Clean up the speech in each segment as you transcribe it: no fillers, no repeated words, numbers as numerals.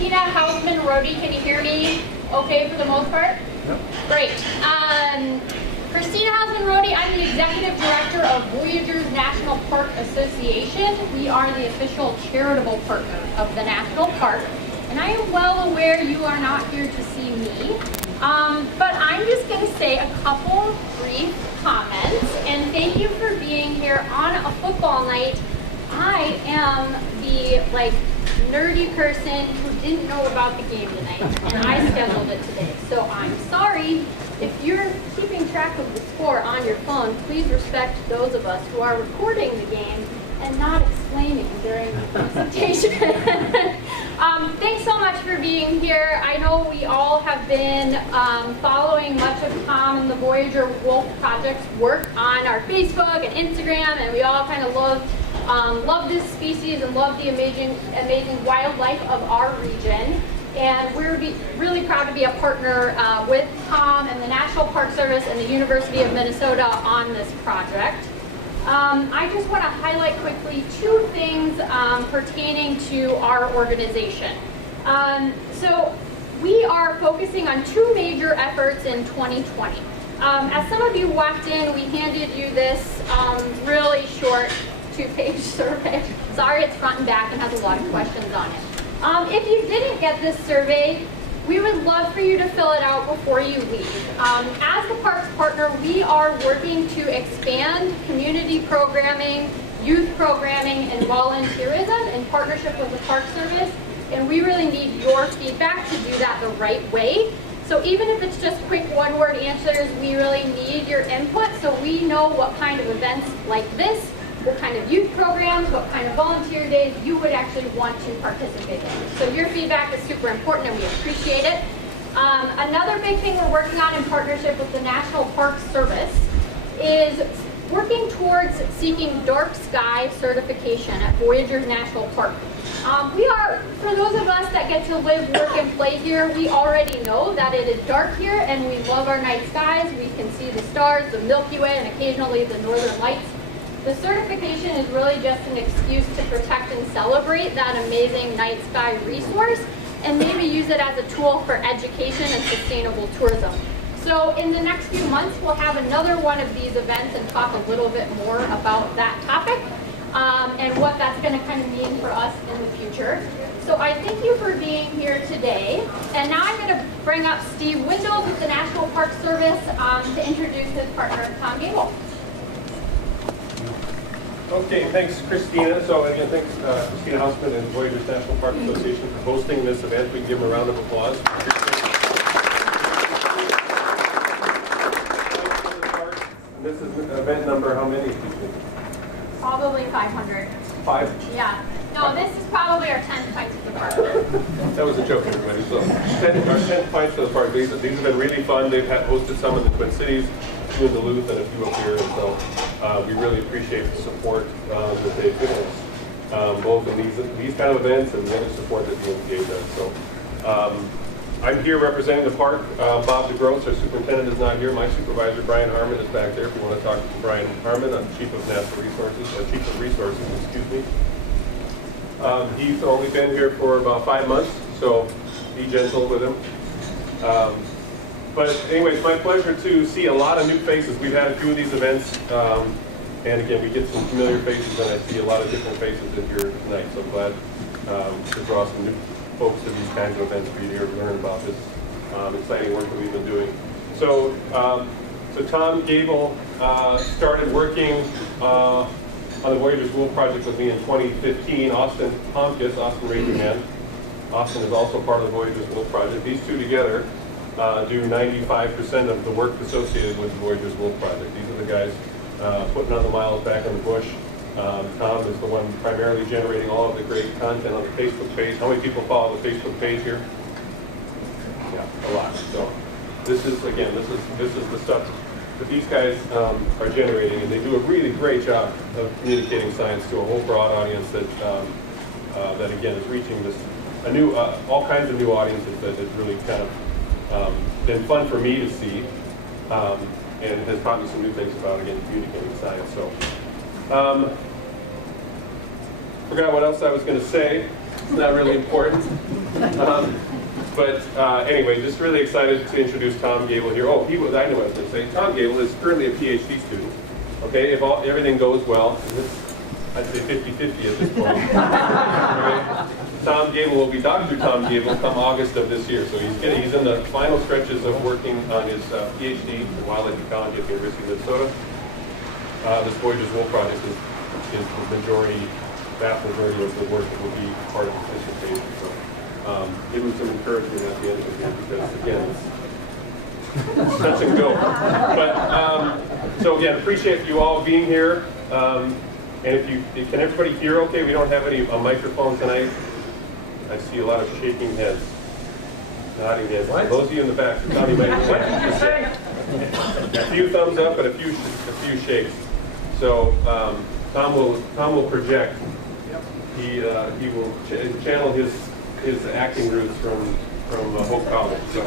Christina Hausman-Rohde. Can you hear me okay for the most part? Yep. Great. Christina Hausman-Rohde, I'm the Executive Director of Voyageurs National Park Association. We are the official charitable partner of the National Park. And I am well aware you are not here to see me. But I'm just going to say a couple brief comments. And thank you for being here on a football night. I am the nerdy person who didn't know about the game tonight, and I scheduled it today. So I'm sorry. If you're keeping track of the score on your phone, please respect those of us who are recording the game and not explaining during the presentation. Thanks so much for being here. I know we all have been following much of Tom and the Voyager Wolf Project's work on our Facebook and Instagram, and we all kind of love this species and love the amazing wildlife of our region. And we're really proud to be a partner with Tom and the National Park Service and the University of Minnesota on this project. I just want to highlight quickly two things pertaining to our organization. So we are focusing on two major efforts in 2020. As some of you walked in, we handed you this really short two-page survey. Sorry, it's front and back and has a lot of questions on it. If you didn't get this survey, we would love for you to fill it out before you leave. As the Parks partner, we are working to expand community programming, youth programming, and volunteerism in partnership with the Park Service, and we really need your feedback to do that the right way. So even if it's just quick one-word answers, we really need your input so we know what kind of events like this, what kind of youth programs, what kind of volunteer days you would actually want to participate in. So your feedback is super important and we appreciate it. Another big thing we're working on in partnership with the National Park Service is working towards seeking dark sky certification at Voyageurs National Park. For those of us that get to live, work, and play here, we already know that it is dark here and we love our night skies. We can see the stars, the Milky Way, and occasionally the northern lights. The certification is really just an excuse to protect and celebrate that amazing night sky resource and maybe use it as a tool for education and sustainable tourism. So in the next few months, we'll have another one of these events and talk a little bit more about that topic and what that's going to kind of mean for us in the future. So I thank you for being here today. And now I'm going to bring up Steve Windows with the National Park Service to introduce his partner, Tom Gable. Okay, thanks, Christina. So again, thanks, Christina Hausman and Voyageurs National Park Association for hosting this event. We can give them a round of applause. And this is event number how many? Probably 500. 5? Yeah. No, this is probably our 10th Pints of the Park. That was a joke, everybody. So, our 10th Pints of the Park. These have been really fun. They've hosted some in the Twin Cities, two in Duluth, and a few up here. And so we really appreciate the support that they've given us, both in these kind of events and the other support that the MPA does. So I'm here representing the park. Bob DeGrosse, our superintendent, is not here. My supervisor, Brian Harmon, is back there. If you want to talk to Brian Harmon, I'm Chief of Natural Resources, or Chief of Resources, excuse me. He's only been here for about 5 months, so be gentle with him. But anyway, it's my pleasure to see a lot of new faces. We've had a few of these events, and again, we get some familiar faces, and I see a lot of different faces in here tonight. So I'm glad to draw some new folks to these kinds of events for you to learn about this exciting work that we've been doing. So, Tom Gable started working on the Voyageurs Wolf Project with me in 2015. Austin Tomkus, Austin, raise your hand. Austin is also part of the Voyageurs Wolf Project. These two together do 95% of the work associated with the Voyageurs Wolf Project. These are the guys putting on the miles back in the bush. Tom is the one primarily generating all of the great content on the Facebook page. How many people follow the Facebook page here? Yeah, a lot. So this is the stuff that these guys are generating, and they do a really great job of communicating science to a whole broad audience that that again is reaching all kinds of new audiences that has really kind of been fun for me to see, and has taught me some new things about, again, communicating science. So, forgot what else I was going to say. It's not really important. But anyway, just really excited to introduce Tom Gable here. Oh, I know what I was going to say. Tom Gable is currently a PhD student. Okay, if everything goes well, I'd say 50-50 at this point. Okay. Tom Gable will be Dr. Tom Gable come August of this year. So he's in the final stretches of working on his PhD in wildlife ecology at the University of Minnesota. This Voyageurs Wolf Project is the vast majority of the work that will be part of his dissertation. So give him some encouragement at the end of it here, because again, it's touch and go. But so again, appreciate you all being here. And can everybody hear okay? We don't have a microphone tonight. I see a lot of shaking heads, nodding heads. What? Those of you in the back, what did you say? A few thumbs up and a few shakes. So Tom will project. He will channel his acting roots from Hope College. So,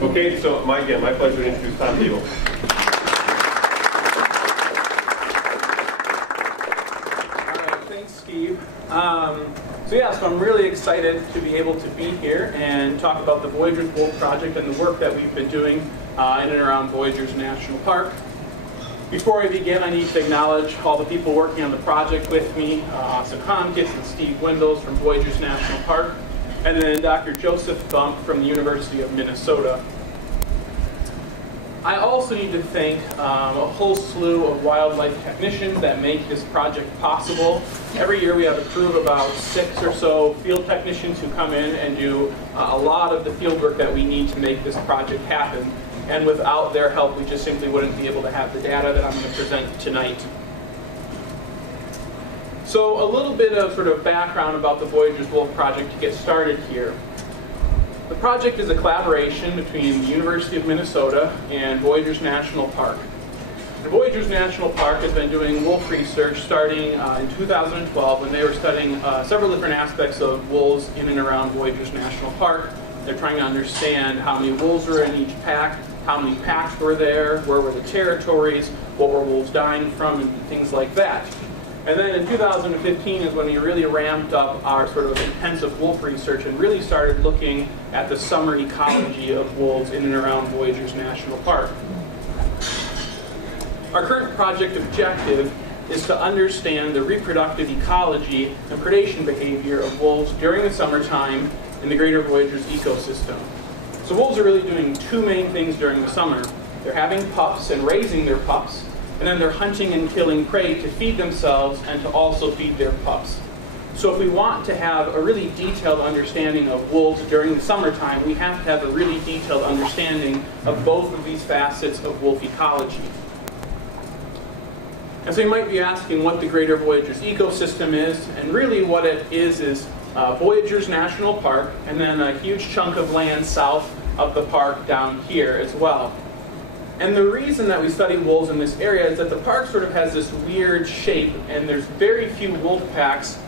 okay, so again, my pleasure to introduce Tom Gable. Steve. So I'm really excited to be able to be here and talk about the Voyageurs Wolf Project and the work that we've been doing in and around Voyageurs National Park. Before I begin, I need to acknowledge all the people working on the project with me, Austin Homkins and Steve Windows from Voyageurs National Park, and then Dr. Joseph Bump from the University of Minnesota. I also need to thank a whole slew of wildlife technicians that make this project possible. Every year we have a crew of about 6 or so field technicians who come in and do a lot of the field work that we need to make this project happen. And without their help, we just simply wouldn't be able to have the data that I'm going to present tonight. So a little bit of sort of background about the Voyageurs Wolf Project to get started here. The project is a collaboration between the University of Minnesota and Voyageurs National Park. The Voyageurs National Park has been doing wolf research starting in 2012 when they were studying several different aspects of wolves in and around Voyageurs National Park. They're trying to understand how many wolves were in each pack, how many packs were there, where were the territories, what were wolves dying from, and things like that. And then in 2015 is when we really ramped up our sort of intensive wolf research and really started looking at the summer ecology of wolves in and around Voyageurs National Park. Our current project objective is to understand the reproductive ecology and predation behavior of wolves during the summertime in the greater Voyageurs ecosystem. So wolves are really doing two main things during the summer. They're having pups and raising their pups, and then they're hunting and killing prey to feed themselves and to also feed their pups. So if we want to have a really detailed understanding of wolves during the summertime, we have to have a really detailed understanding of both of these facets of wolf ecology. And so you might be asking what the greater Voyageurs ecosystem is, and really what it is Voyageurs National Park, and then a huge chunk of land south of the park down here as well. And the reason that we study wolves in this area is that the park sort of has this weird shape, and there's very few wolf packs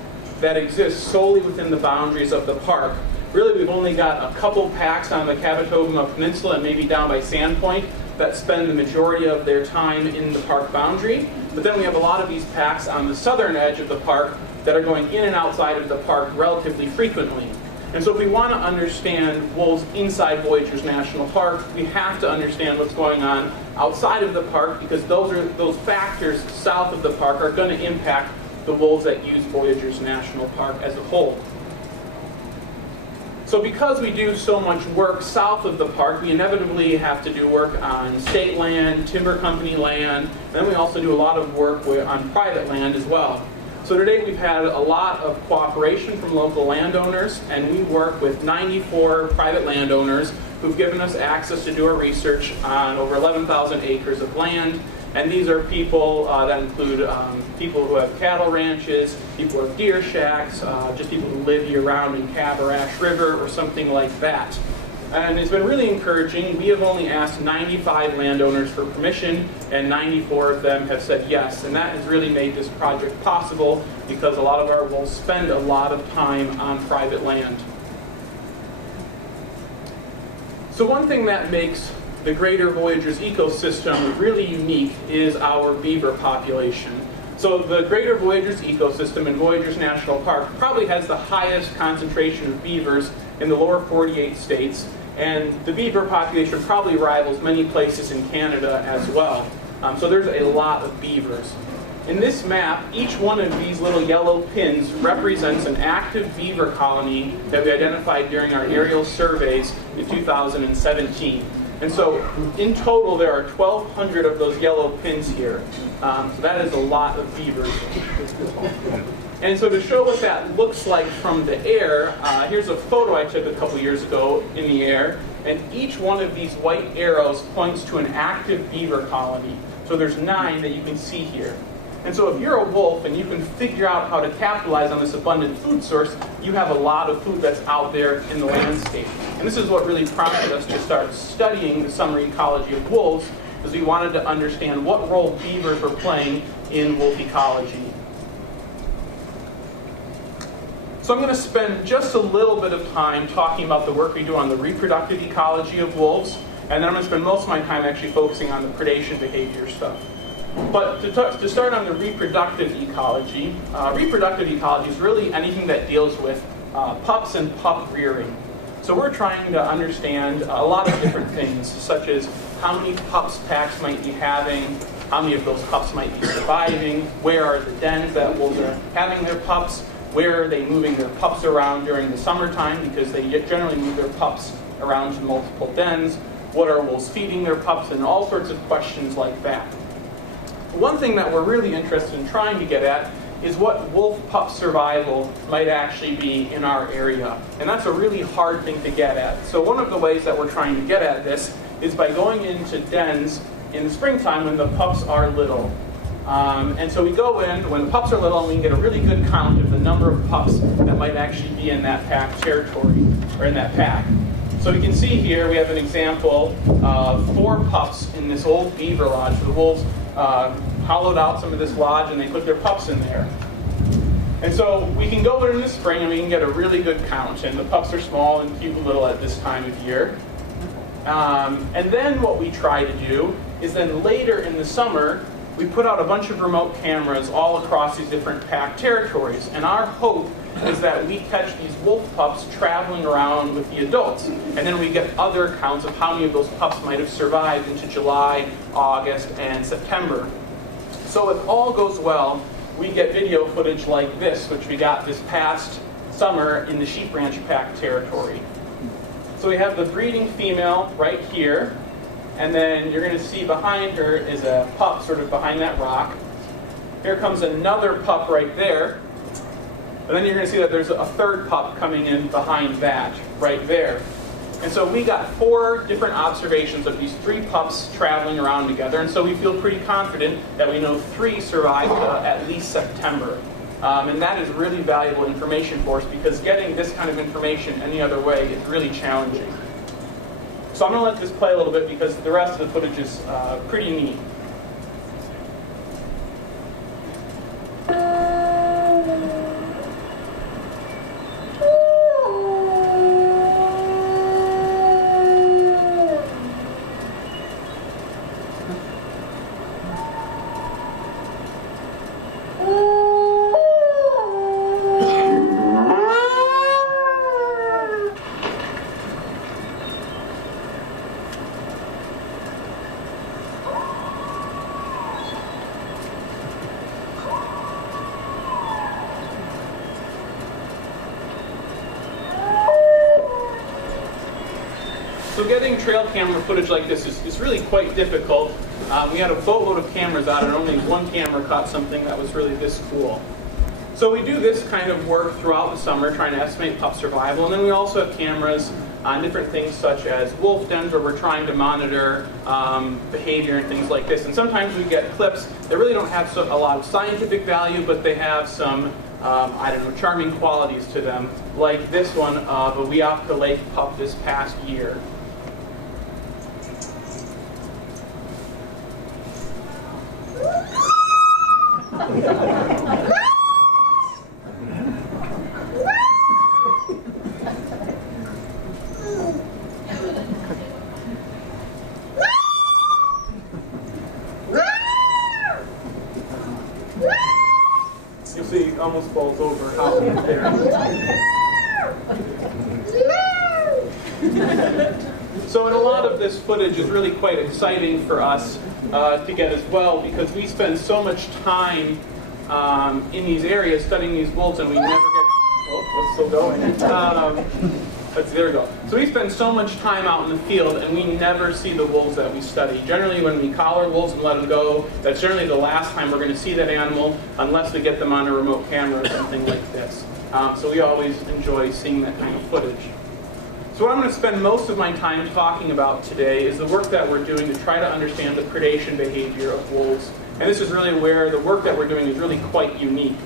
that exist solely within the boundaries of the park. Really, we've only got a couple packs on the Kabetogama Peninsula and maybe down by Sandpoint that spend the majority of their time in the park boundary. But then we have a lot of these packs on the southern edge of the park that are going in and outside of the park relatively frequently. And so if we want to understand wolves inside Voyageurs National Park, we have to understand what's going on outside of the park, because those factors south of the park are going to impact the wolves that use Voyageurs National Park as a whole. So because we do so much work south of the park, we inevitably have to do work on state land, timber company land, and then we also do a lot of work on private land as well. So today we've had a lot of cooperation from local landowners, and we work with 94 private landowners who've given us access to do our research on over 11,000 acres of land. And these are people that include people who have cattle ranches, people who have deer shacks, just people who live year-round in Cabarash River or something like that. And it's been really encouraging. We have only asked 95 landowners for permission, and 94 of them have said yes. And that has really made this project possible, because a lot of our wolves spend a lot of time on private land. So one thing that makes the greater Voyageurs ecosystem really unique is our beaver population. So the Greater Voyageurs ecosystem in Voyageurs National Park probably has the highest concentration of beavers in the lower 48 states, and the beaver population probably rivals many places in Canada as well. So there's a lot of beavers. In this map, each one of these little yellow pins represents an active beaver colony that we identified during our aerial surveys in 2017. And so in total, there are 1,200 of those yellow pins here. So that is a lot of beavers. And so to show what that looks like from the air, here's a photo I took a couple years ago in the air. And each one of these white arrows points to an active beaver colony. So there's 9 that you can see here. And so if you're a wolf and you can figure out how to capitalize on this abundant food source, you have a lot of food that's out there in the landscape. And this is what really prompted us to start studying the summer ecology of wolves, because we wanted to understand what role beavers were playing in wolf ecology. So I'm going to spend just a little bit of time talking about the work we do on the reproductive ecology of wolves, and then I'm going to spend most of my time actually focusing on the predation behavior stuff. But to start on the reproductive ecology is really anything that deals with pups and pup rearing. So we're trying to understand a lot of different things, such as how many pups packs might be having, how many of those pups might be surviving, where are the dens that wolves are having their pups, where are they moving their pups around during the summertime, because they generally move their pups around to multiple dens, what are wolves feeding their pups, and all sorts of questions like that. One thing that we're really interested in trying to get at is what wolf-pup survival might actually be in our area. And that's a really hard thing to get at. So one of the ways that we're trying to get at this is by going into dens in the springtime when the pups are little. And so we go in when the pups are little and we can get a really good count of the number of pups that might actually be in that pack territory, or in that pack. So we can see here we have an example of 4 pups in this old beaver lodge. So the wolves hollowed out some of this lodge and they put their pups in there. And so we can go in the spring and we can get a really good count. And the pups are small and cute and little at this time of year. And then what we try to do is then later in the summer, we put out a bunch of remote cameras all across these different pack territories. And our hope is that we catch these wolf pups traveling around with the adults. And then we get other counts of how many of those pups might have survived into July, August, and September. So if all goes well, we get video footage like this, which we got this past summer in the Sheep Ranch pack territory. So we have the breeding female right here, and then you're going to see behind her is a pup sort of behind that rock. Here comes another pup right there. And then you're going to see that there's a third pup coming in behind that, right there. And so we got 4 different observations of these 3 pups traveling around together. And so we feel pretty confident that we know 3 survived at least September. And that is really valuable information for us, because getting this kind of information any other way is really challenging. So I'm going to let this play a little bit because the rest of the footage is pretty neat. So getting trail camera footage like this is really quite difficult. We had a boatload of cameras out and only one camera caught something that was really this cool. So we do this kind of work throughout the summer trying to estimate pup survival, and then we also have cameras on different things such as wolf dens where we're trying to monitor behavior and things like this. And sometimes we get clips that really don't have a lot of scientific value, but they have some charming qualities to them, like this one of a Weopka Lake pup this past year. almost falls over howling there. So in a lot of this footage is really quite exciting for us to get as well, because we spend so much time in these areas studying these wolves, and we never get... Oh, what's still going? There we go. So we spend so much time out in the field, and we never see the wolves that we study. Generally, when we collar wolves and let them go, that's generally the last time we're going to see that animal, unless we get them on a remote camera or something like this. So we always enjoy seeing that kind of footage. So what I'm going to spend most of my time talking about today is the work that we're doing to try to understand the predation behavior of wolves. And this is really where the work that we're doing is really quite unique.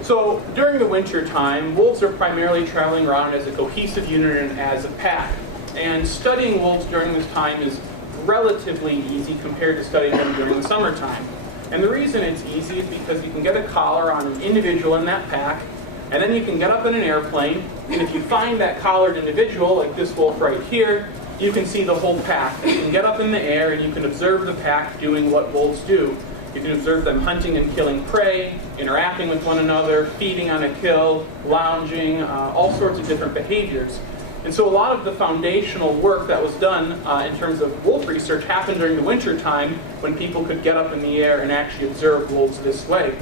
So during the winter time, wolves are primarily traveling around as a cohesive unit and as a pack. And studying wolves during this time is relatively easy compared to studying them during the summertime. And the reason it's easy is because you can get a collar on an individual in that pack, and then you can get up in an airplane, and if you find that collared individual, like this wolf right here, you can see the whole pack. You can get up in the air and you can observe the pack doing what wolves do. You can observe them hunting and killing prey, interacting with one another, feeding on a kill, lounging, all sorts of different behaviors. And so a lot of the foundational work that was done in terms of wolf research happened during the winter time, when people could get up in the air and actually observe wolves this way.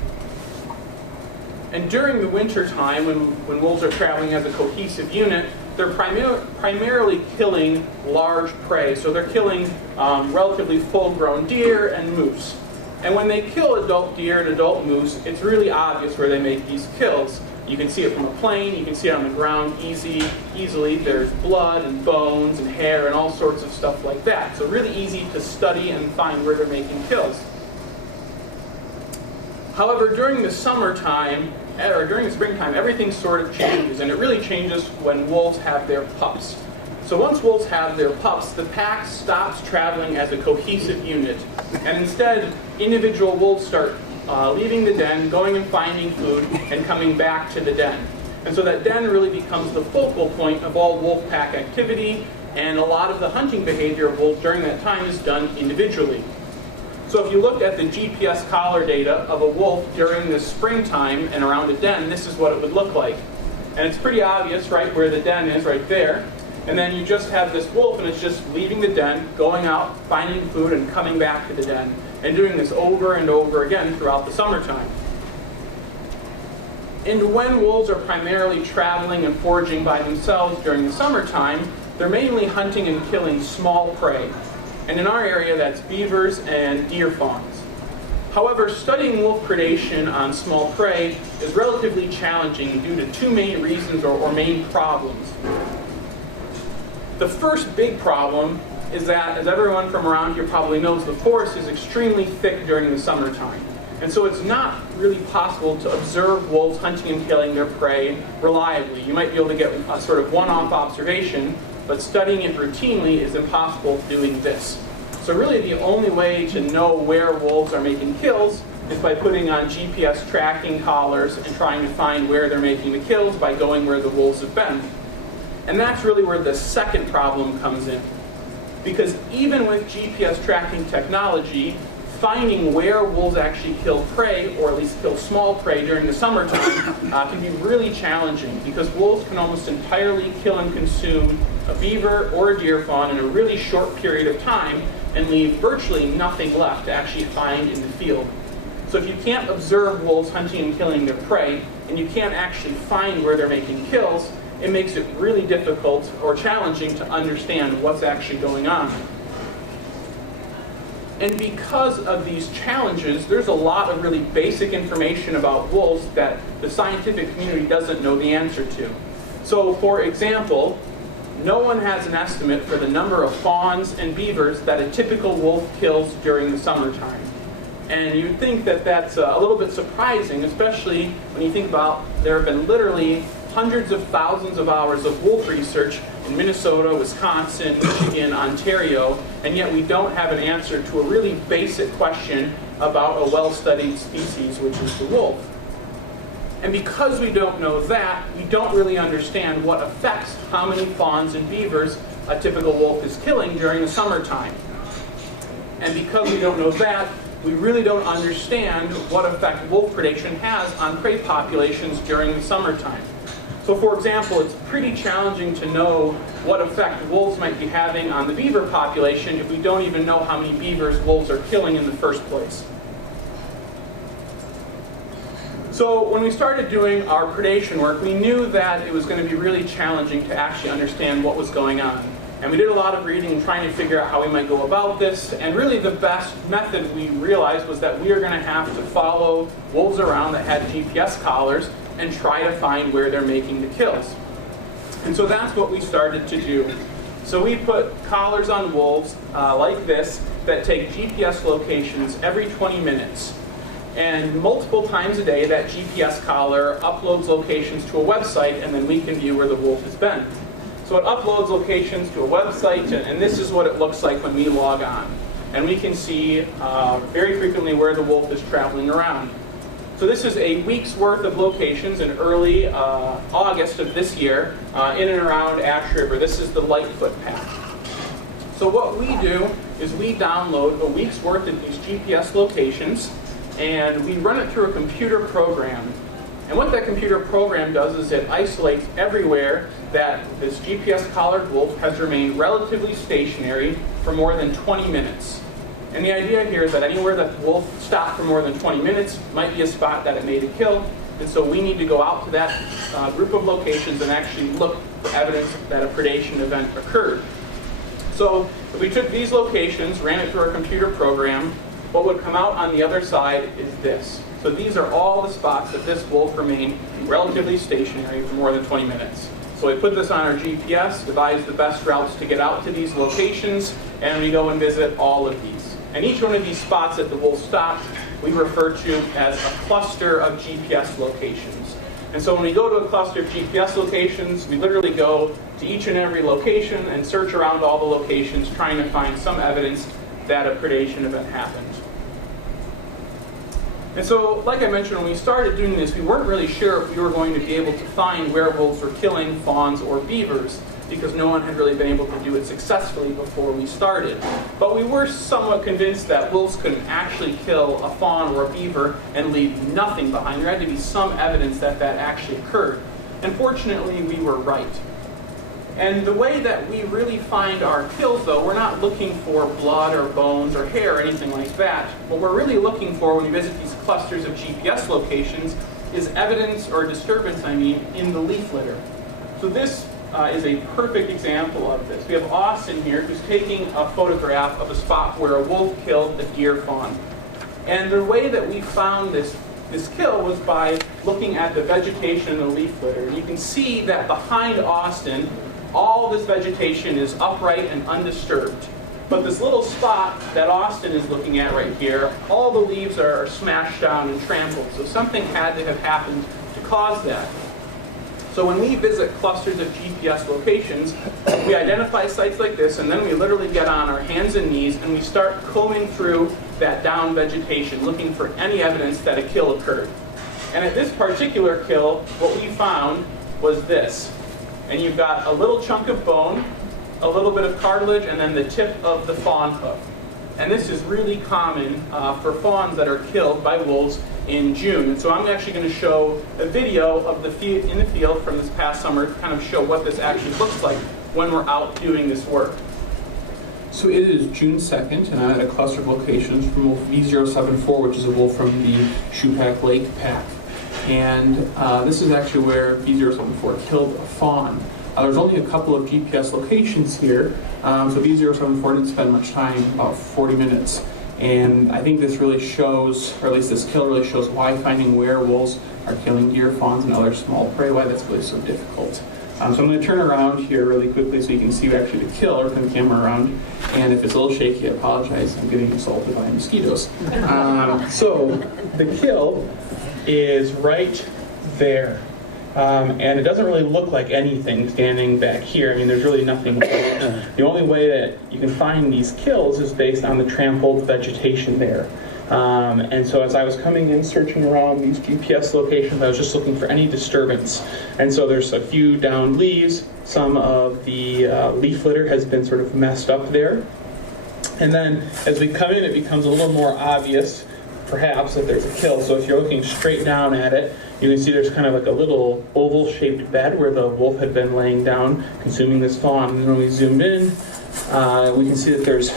And during the winter time, when wolves are traveling as a cohesive unit, they're primarily killing large prey. So they're killing relatively full-grown deer and moose. And when they kill adult deer and adult moose, it's really obvious where they make these kills. You can see it from a plane, you can see it on the ground easily. There's blood and bones and hair and all sorts of stuff like that. So really easy to study and find where they're making kills. However, during the summertime, or during the springtime, everything sort of changes, and it really changes when wolves have their pups. So once wolves have their pups, the pack stops traveling as a cohesive unit, and instead, individual wolves start leaving the den, going and finding food, and coming back to the den. And so that den really becomes the focal point of all wolf pack activity, and a lot of the hunting behavior of wolves during that time is done individually. So if you look at the GPS collar data of a wolf during the springtime and around a den, this is what it would look like. And it's pretty obvious, right, where the den is right there. And then you just have this wolf, and it's just leaving the den, going out, finding food, and coming back to the den, and doing this over and over again throughout the summertime. And when wolves are primarily traveling and foraging by themselves during the summertime, they're mainly hunting and killing small prey. And in our area, that's beavers and deer fawns. However, studying wolf predation on small prey is relatively challenging due to two main reasons or main problems. The first big problem is that, as everyone from around here probably knows, the forest is extremely thick during the summertime. And so it's not really possible to observe wolves hunting and killing their prey reliably. You might be able to get a sort of one-off observation, but studying it routinely is impossible doing this. So really the only way to know where wolves are making kills is by putting on GPS tracking collars and trying to find where they're making the kills by going where the wolves have been. And that's really where the second problem comes in. Because even with GPS tracking technology, finding where wolves actually kill prey, or at least kill small prey during the summertime, can be really challenging, because wolves can almost entirely kill and consume a beaver or a deer fawn in a really short period of time and leave virtually nothing left to actually find in the field. So if you can't observe wolves hunting and killing their prey, and you can't actually find where they're making kills, it makes it really difficult or challenging to understand what's actually going on. And because of these challenges, there's a lot of really basic information about wolves that the scientific community doesn't know the answer to. So, for example, no one has an estimate for the number of fawns and beavers that a typical wolf kills during the summertime. And you'd think that that's a little bit surprising, especially when you think about there have been literally hundreds of thousands of hours of wolf research in Minnesota, Wisconsin, Michigan, Ontario, and yet we don't have an answer to a really basic question about a well-studied species, which is the wolf. And because we don't know that, we don't really understand what affects how many fawns and beavers a typical wolf is killing during the summertime. And because we don't know that, we really don't understand what effect wolf predation has on prey populations during the summertime. So for example, it's pretty challenging to know what effect wolves might be having on the beaver population if we don't even know how many beavers wolves are killing in the first place. So when we started doing our predation work, we knew that it was going to be really challenging to actually understand what was going on. And we did a lot of reading and trying to figure out how we might go about this. And really the best method we realized was that we are going to have to follow wolves around that had GPS collars and try to find where they're making the kills. And so that's what we started to do. So we put collars on wolves like this that take GPS locations every 20 minutes. And multiple times a day, that GPS collar uploads locations to a website, and then we can view where the wolf has been. So it uploads locations to a website, and this is what it looks like when we log on. And we can see very frequently where the wolf is traveling around. So this is a week's worth of locations in early August of this year in and around Ash River. This is the Lightfoot path. So what we do is we download a week's worth of these GPS locations, and we run it through a computer program. And what that computer program does is it isolates everywhere that this GPS collared wolf has remained relatively stationary for more than 20 minutes. And the idea here is that anywhere that the wolf stopped for more than 20 minutes might be a spot that it made a kill. And so we need to go out to that group of locations and actually look for evidence that a predation event occurred. So if we took these locations, ran it through our computer program, what would come out on the other side is this. So these are all the spots that this wolf remained relatively stationary for more than 20 minutes. So we put this on our GPS, devise the best routes to get out to these locations, and we go and visit all of these. And each one of these spots that the wolf stopped, we refer to as a cluster of GPS locations. And so when we go to a cluster of GPS locations, we literally go to each and every location and search around all the locations, trying to find some evidence that a predation event happened. And so, like I mentioned, when we started doing this, we weren't really sure if we were going to be able to find where wolves were killing fawns or beavers, because no one had really been able to do it successfully before we started. But we were somewhat convinced that wolves couldn't actually kill a fawn or a beaver and leave nothing behind. There had to be some evidence that that actually occurred. And fortunately, we were right. And the way that we really find our kills, though, we're not looking for blood or bones or hair or anything like that. What we're really looking for when we visit these clusters of GPS locations is evidence, or disturbance, in the leaf litter. So this is a perfect example of this. We have Austin here who's taking a photograph of a spot where a wolf killed a deer fawn. And the way that we found this kill was by looking at the vegetation in the leaf litter. And you can see that behind Austin, all this vegetation is upright and undisturbed. But this little spot that Austin is looking at right here, all the leaves are smashed down and trampled. So something had to have happened to cause that. So when we visit clusters of GPS locations, we identify sites like this, and then we literally get on our hands and knees and we start combing through that down vegetation, looking for any evidence that a kill occurred. And at this particular kill, what we found was this. And you've got a little chunk of bone, a little bit of cartilage, and then the tip of the fawn hoof. And this is really common for fawns that are killed by wolves in June. And so I'm actually going to show a video of in the field from this past summer to kind of show what this actually looks like when we're out doing this work. So it is June 2nd, and I'm at a cluster of locations from wolf V074, which is a wolf from the Shupak Lake pack. And this is actually where V074 killed a fawn. There's only a couple of GPS locations here, so V074 didn't spend much time, about 40 minutes. And I think this really shows, or at least this kill really shows, why finding where wolves are killing deer, fawns, and other small prey, why that's really so difficult. So I'm going to turn around here really quickly so you can see actually the kill, or turn the camera around. And if it's a little shaky, I apologize. I'm getting assaulted by mosquitoes. So the kill is right there. And it doesn't really look like anything standing back here. I mean, there's really nothing. The only way that you can find these kills is based on the trampled vegetation there. And so as I was coming in, searching around these GPS locations, I was just looking for any disturbance. And so there's a few downed leaves. Some of the leaf litter has been sort of messed up there. And then as we come in, it becomes a little more obvious, perhaps, that there's a kill. So if you're looking straight down at it, you can see there's kind of like a little oval-shaped bed where the wolf had been laying down, consuming this fawn. And when we zoom in, we can see that there's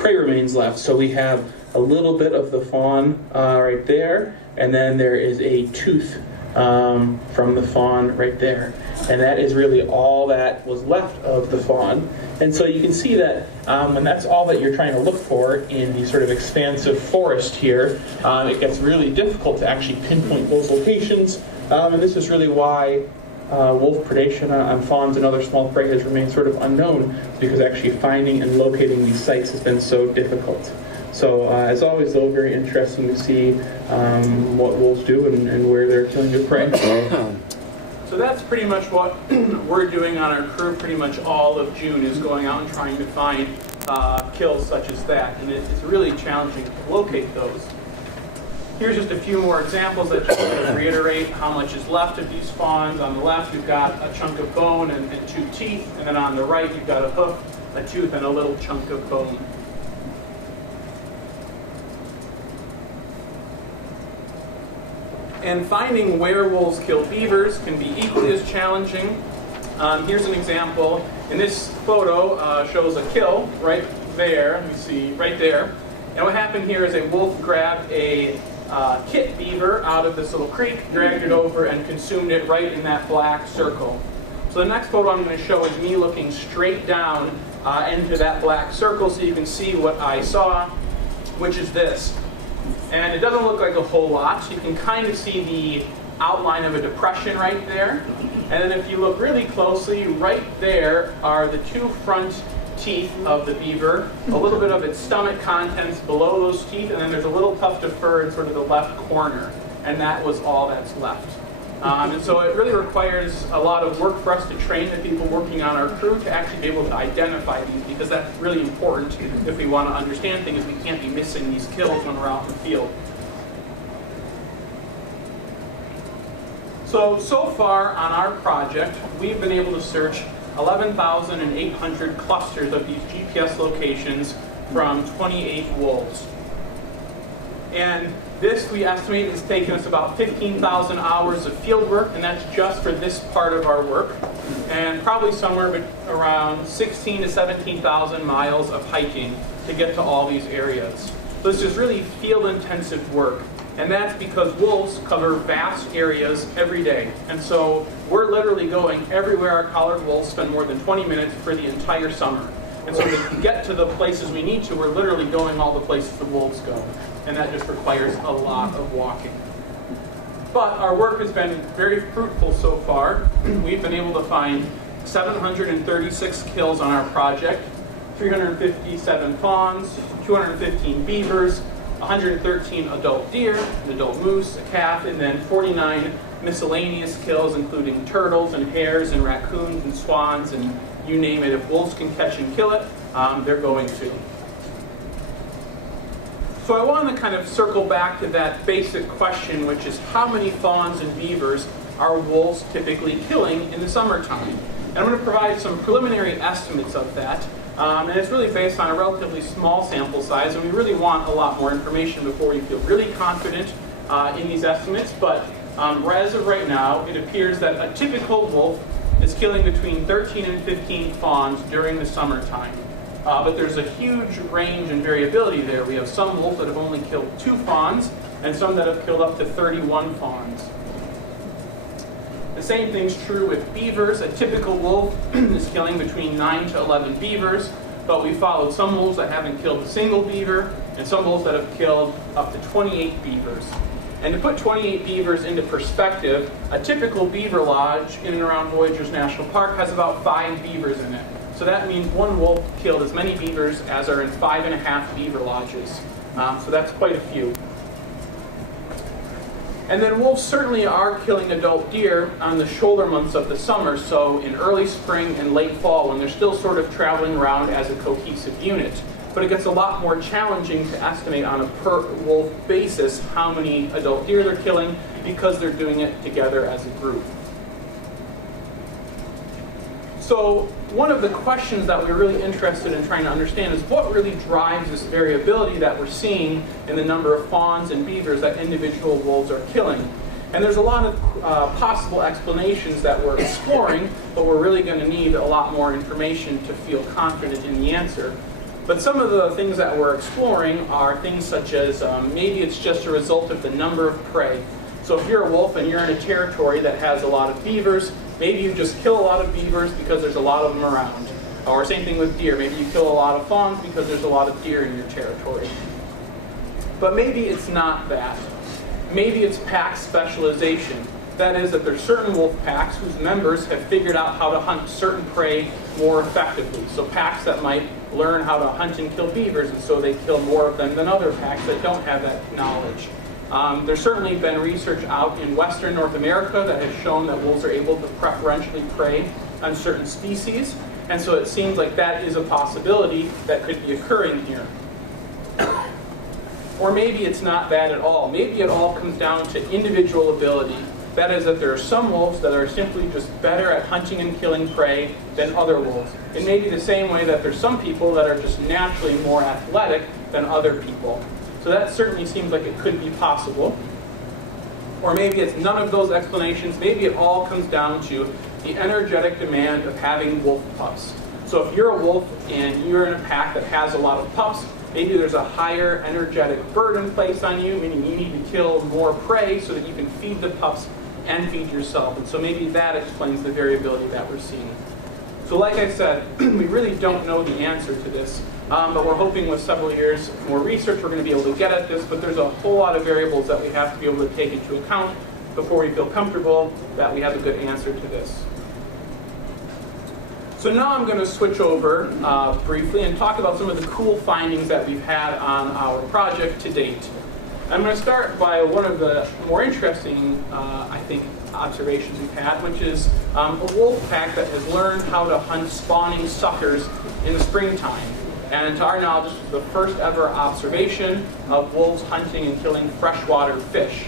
prey remains left. So we have a little bit of the fawn right there, and then there is a tooth from the fawn right there. And that is really all that was left of the fawn. And so you can see that when that's all that you're trying to look for in the sort of expansive forest here, it gets really difficult to actually pinpoint those locations. And this is really why wolf predation on fawns and other small prey has remained sort of unknown, because actually finding and locating these sites has been so difficult. So as always, though, very interesting to see what wolves do and where they're killing their prey. So that's pretty much what we're doing on our crew. Pretty much all of June is going out and trying to find kills such as that. And it's really challenging to locate those. Here's just a few more examples that just sort of reiterate how much is left of these fawns. On the left, you've got a chunk of bone and 2 teeth. And then on the right, you've got a hoof, a tooth, and a little chunk of bone. And finding where wolves kill beavers can be equally as challenging. Here's an example. In this photo shows a kill right there. You see right there. And what happened here is a wolf grabbed a kit beaver out of this little creek, dragged it over, and consumed it right in that black circle. So the next photo I'm going to show is me looking straight down into that black circle so you can see what I saw, which is this. And it doesn't look like a whole lot, so you can kind of see the outline of a depression right there. And then if you look really closely, right there are the 2 front teeth of the beaver, a little bit of its stomach contents below those teeth, and then there's a little tuft of fur in sort of the left corner. And that was all that's left. And so it really requires a lot of work for us to train the people working on our crew to actually be able to identify these, because that's really important if we want to understand things. We can't be missing these kills when we're out in the field. So far on our project, we've been able to search 11,800 clusters of these GPS locations from 28 wolves. And this, we estimate, has taken us about 15,000 hours of field work, and that's just for this part of our work, and probably somewhere around 16 to 17,000 miles of hiking to get to all these areas. So this is really field-intensive work, and that's because wolves cover vast areas every day. And so we're literally going everywhere our collared wolves spend more than 20 minutes for the entire summer. And so to get to the places we need to, we're literally going all the places the wolves go. And that just requires a lot of walking. But our work has been very fruitful so far. We've been able to find 736 kills on our project, 357 fawns, 215 beavers, 113 adult deer, an adult moose, a calf, and then 49 miscellaneous kills, including turtles and hares and raccoons and swans, and you name it. If wolves can catch and kill it, they're going to. So I want to kind of circle back to that basic question, which is how many fawns and beavers are wolves typically killing in the summertime? And I'm going to provide some preliminary estimates of that. And it's really based on a relatively small sample size, and we really want a lot more information before we feel really confident in these estimates. But as of right now, it appears that a typical wolf is killing between 13 and 15 fawns during the summertime. But there's a huge range and variability there. We have some wolves that have only killed 2 fawns, and some that have killed up to 31 fawns. The same thing's true with beavers. A typical wolf is killing between 9 to 11 beavers, but we followed some wolves that haven't killed a single beaver, and some wolves that have killed up to 28 beavers. And to put 28 beavers into perspective, a typical beaver lodge in and around Voyageurs National Park has about 5 beavers in it. So that means one wolf killed as many beavers as are in 5.5 beaver lodges. So that's quite a few. And then wolves certainly are killing adult deer on the shoulder months of the summer, so in early spring and late fall when they're still sort of traveling around as a cohesive unit. But it gets a lot more challenging to estimate on a per wolf basis how many adult deer they're killing, because they're doing it together as a group. So one of the questions that we're really interested in trying to understand is what really drives this variability that we're seeing in the number of fawns and beavers that individual wolves are killing. And there's a lot of possible explanations that we're exploring, but we're really going to need a lot more information to feel confident in the answer. But some of the things that we're exploring are things such as maybe it's just a result of the number of prey. So if you're a wolf and you're in a territory that has a lot of beavers, maybe you just kill a lot of beavers because there's a lot of them around. Or same thing with deer. Maybe you kill a lot of fawns because there's a lot of deer in your territory. But maybe it's not that. Maybe it's pack specialization. That is, that there's certain wolf packs whose members have figured out how to hunt certain prey more effectively. So packs that might learn how to hunt and kill beavers, and so they kill more of them than other packs that don't have that knowledge. There's certainly been research out in Western North America that has shown that wolves are able to preferentially prey on certain species, and so it seems like that is a possibility that could be occurring here. Or maybe it's not that at all. Maybe it all comes down to individual ability. That is, that there are some wolves that are simply just better at hunting and killing prey than other wolves. It may be the same way that there's some people that are just naturally more athletic than other people. So that certainly seems like it could be possible. Or maybe it's none of those explanations. Maybe it all comes down to the energetic demand of having wolf pups. So if you're a wolf and you're in a pack that has a lot of pups, maybe there's a higher energetic burden placed on you, meaning you need to kill more prey so that you can feed the pups and feed yourself. And so maybe that explains the variability that we're seeing. So like I said, we really don't know the answer to this, but we're hoping with several years more research we're going to be able to get at this, but there's a whole lot of variables that we have to be able to take into account before we feel comfortable that we have a good answer to this. So now I'm going to switch over briefly and talk about some of the cool findings that we've had on our project to date. I'm going to start by one of the more interesting, I think, observations we've had, which is a wolf pack that has learned how to hunt spawning suckers in the springtime. And to our knowledge, this is the first ever observation of wolves hunting and killing freshwater fish.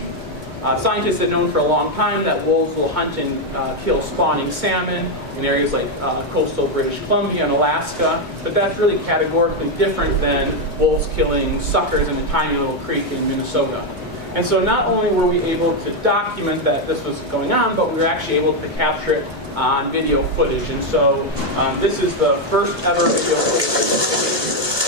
Scientists have known for a long time that wolves will hunt and kill spawning salmon in areas like coastal British Columbia and Alaska, but that's really categorically different than wolves killing suckers in a tiny little creek in Minnesota. And so not only were we able to document that this was going on, but we were actually able to capture it on video footage. And so this is the first ever video footage.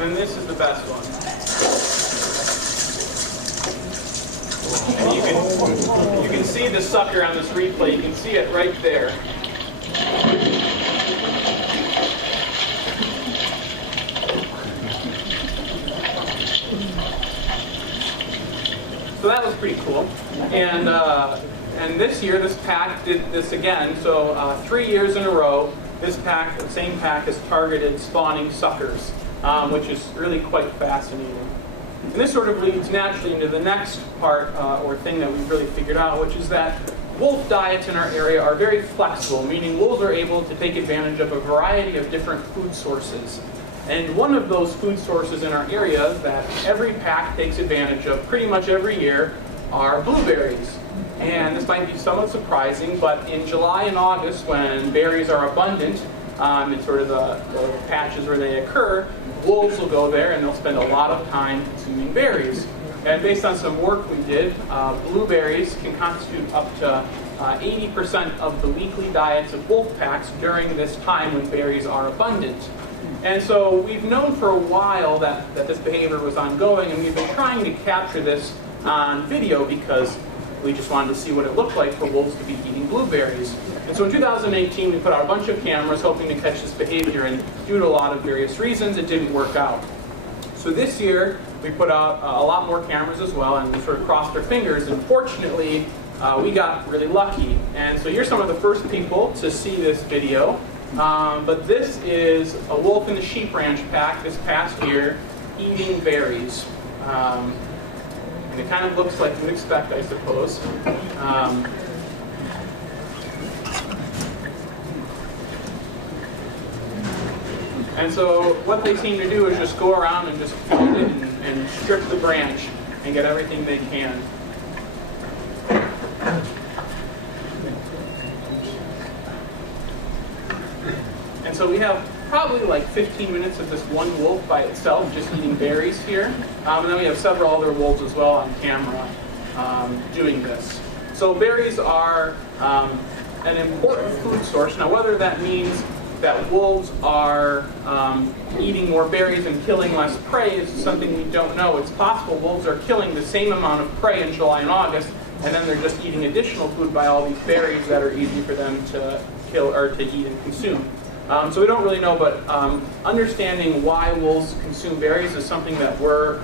And this is the best one. And you can see the sucker on this replay. You can see it right there. So that was pretty cool. And this year, this pack did this again. So 3 years in a row, this pack, the same pack, has targeted spawning suckers, which is really quite fascinating. And this sort of leads naturally into the next part, or thing that we've really figured out, which is that wolf diets in our area are very flexible, meaning wolves are able to take advantage of a variety of different food sources. And one of those food sources in our area that every pack takes advantage of pretty much every year are blueberries. And this might be somewhat surprising, but in July and August, when berries are abundant in sort of the patches where they occur, wolves will go there and they'll spend a lot of time consuming berries. And based on some work we did, blueberries can constitute up to 80% of the weekly diets of wolf packs during this time when berries are abundant. And so we've known for a while that this behavior was ongoing, and we've been trying to capture this on video because we just wanted to see what it looked like for wolves to be eating blueberries. And so in 2018, we put out a bunch of cameras hoping to catch this behavior, and due to a lot of various reasons, it didn't work out. So this year, we put out a lot more cameras as well, and we sort of crossed our fingers, and fortunately, we got really lucky. And so you're some of the first people to see this video. But this is a wolf in the sheep ranch pack this past year eating berries. And it kind of looks like you'd expect, I suppose. And so what they seem to do is just go around and just feed it and strip the branch and get everything they can. And so we have probably like 15 minutes of this one wolf by itself just eating berries here. And then we have several other wolves as well on camera doing this. So berries are an important food source. Now whether that means that wolves are eating more berries and killing less prey is something we don't know. It's possible wolves are killing the same amount of prey in July and August, and then they're just eating additional food by all these berries that are easy for them to kill or to eat and consume. So we don't really know, but understanding why wolves consume berries is something that we're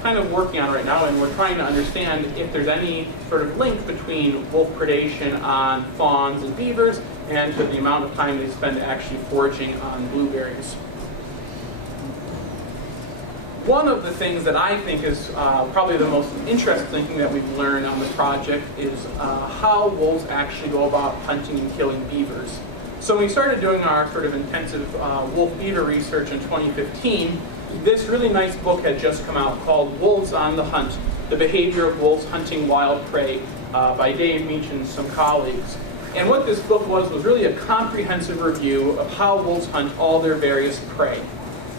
kind of working on right now, and we're trying to understand if there's any sort of link between wolf predation on fawns and beavers and to the amount of time they spend actually foraging on blueberries. One of the things that I think is probably the most interesting thing that we've learned on the project is how wolves actually go about hunting and killing beavers. So when we started doing our sort of intensive wolf-beaver research in 2015, this really nice book had just come out called Wolves on the Hunt, The Behavior of Wolves Hunting Wild Prey by Dave Meach and some colleagues. And what this book was really a comprehensive review of how wolves hunt all their various prey.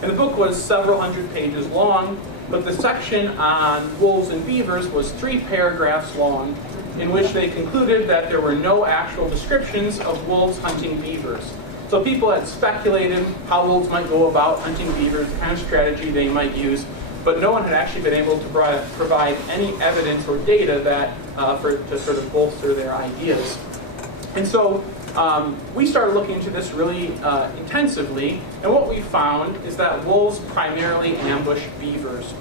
And the book was several hundred pages long, but the section on wolves and beavers was 3 paragraphs long, in which they concluded that there were no actual descriptions of wolves hunting beavers. So people had speculated how wolves might go about hunting beavers, the kind of strategy they might use, but no one had actually been able to provide any evidence or data that to sort of bolster their ideas. And so we started looking into this really intensively, and what we found is that wolves primarily ambush beavers.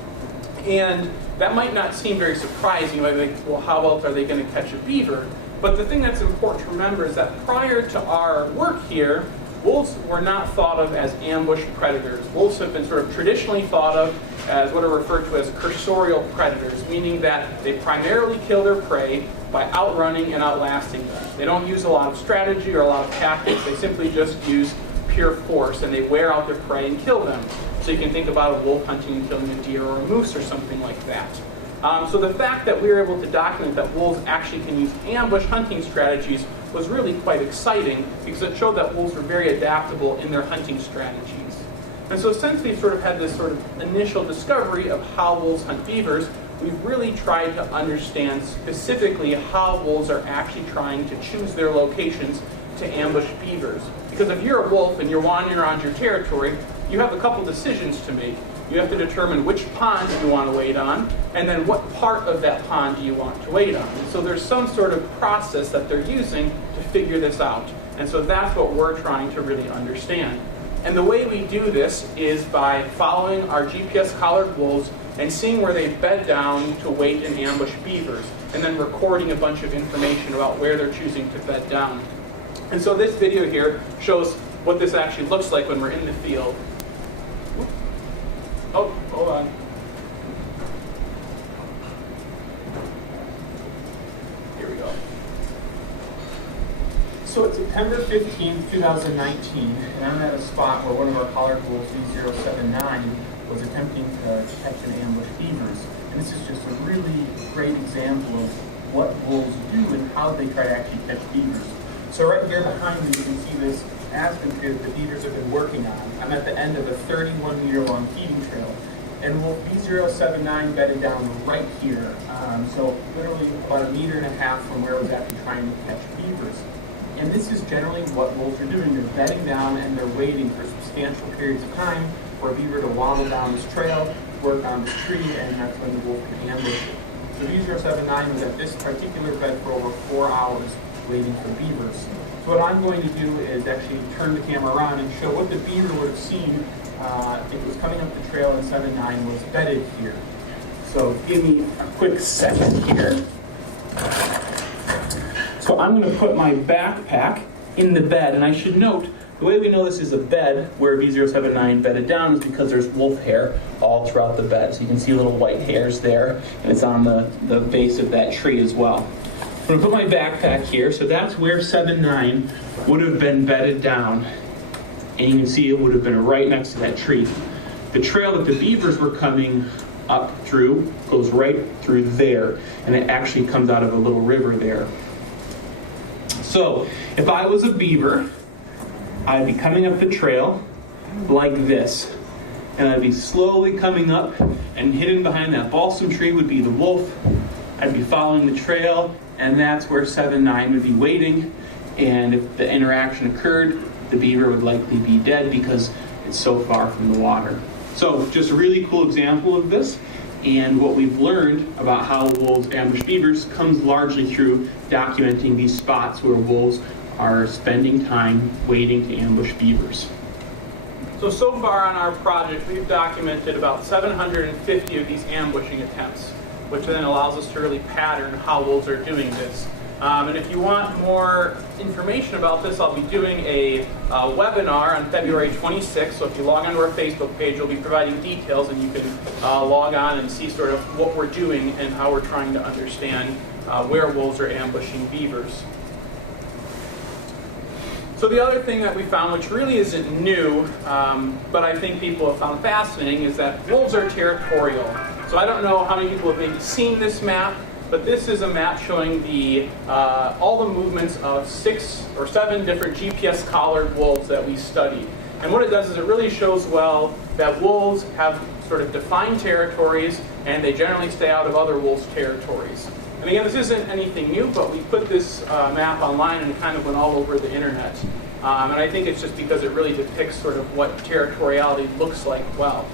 And that might not seem very surprising. You might think, well, how else are they going to catch a beaver? But the thing that's important to remember is that prior to our work here, wolves were not thought of as ambush predators. Wolves have been sort of traditionally thought of as what are referred to as cursorial predators, meaning that they primarily kill their prey by outrunning and outlasting them. They don't use a lot of strategy or a lot of tactics. They simply just use pure force, and they wear out their prey and kill them. So you can think about a wolf hunting and killing a deer or a moose or something like that. So the fact that we were able to document that wolves actually can use ambush hunting strategies was really quite exciting, because it showed that wolves were very adaptable in their hunting strategies. And so since we've sort of had this sort of initial discovery of how wolves hunt beavers, we've really tried to understand specifically how wolves are actually trying to choose their locations to ambush beavers. Because if you're a wolf and you're wandering around your territory, you have a couple decisions to make. You have to determine which pond you want to wade on, and then what part of that pond do you want to wade on. And so there's some sort of process that they're using to figure this out. And so that's what we're trying to really understand. And the way we do this is by following our GPS-collared wolves and seeing where they bed down to wait and ambush beavers, and then recording a bunch of information about where they're choosing to bed down. And so this video here shows what this actually looks like when we're in the field. Oh, hold on. Here we go. So it's September 15th, 2019, and I'm at a spot where one of our collared wolves, V079, was attempting to catch and ambush beavers. And this is just a really great example of what wolves do and how they try to actually catch beavers. So right here behind me, you can see this aspen tree that the beavers have been working on. I'm at the end of a 31-meter-long feeding trail, and wolf V079 bedded down right here. So literally about 1.5 meters from where I was actually trying to catch beavers. And this is generally what wolves are doing. They're bedding down and they're waiting for substantial periods of time for a beaver to waddle down this trail, work on this tree, and that's when the wolf can ambush it. So V079 was at this particular bed for over 4 hours waiting for beavers. So what I'm going to do is actually turn the camera around and show what the beaver would have seen I think it was coming up the trail in 7-9, was bedded here. So give me a quick second here. So I'm going to put my backpack in the bed, and I should note, the way we know this is a bed where V079 bedded down is because there's wolf hair all throughout the bed. So you can see little white hairs there, and it's on the base of that tree as well. I'm going to put my backpack here, so that's where 7-9 would have been bedded down. And you can see it would have been right next to that tree. The trail that the beavers were coming up through goes right through there, and it actually comes out of a little river there. So if I was a beaver, I'd be coming up the trail like this, and I'd be slowly coming up, and hidden behind that balsam tree would be the wolf. I'd be following the trail, and that's where 7-9 would be waiting, and if the interaction occurred, the beaver would likely be dead because it's so far from the water. So just a really cool example of this, and what we've learned about how wolves ambush beavers comes largely through documenting these spots where wolves are spending time waiting to ambush beavers. So far on our project, we've documented about 750 of these ambushing attempts, which then allows us to really pattern how wolves are doing this. And if you want more information about this, I'll be doing a webinar on February 26th. So if you log onto our Facebook page, we'll be providing details, and you can log on and see sort of what we're doing and how we're trying to understand where wolves are ambushing beavers. So the other thing that we found, which really isn't new, but I think people have found fascinating, is that wolves are territorial. So I don't know how many people have maybe seen this map, but this is a map showing all the movements of 6 or 7 different GPS-collared wolves that we studied. And what it does is it really shows well that wolves have sort of defined territories, and they generally stay out of other wolves' territories. And again, this isn't anything new, but we put this map online and it kind of went all over the internet. And I think it's just because it really depicts sort of what territoriality looks like well.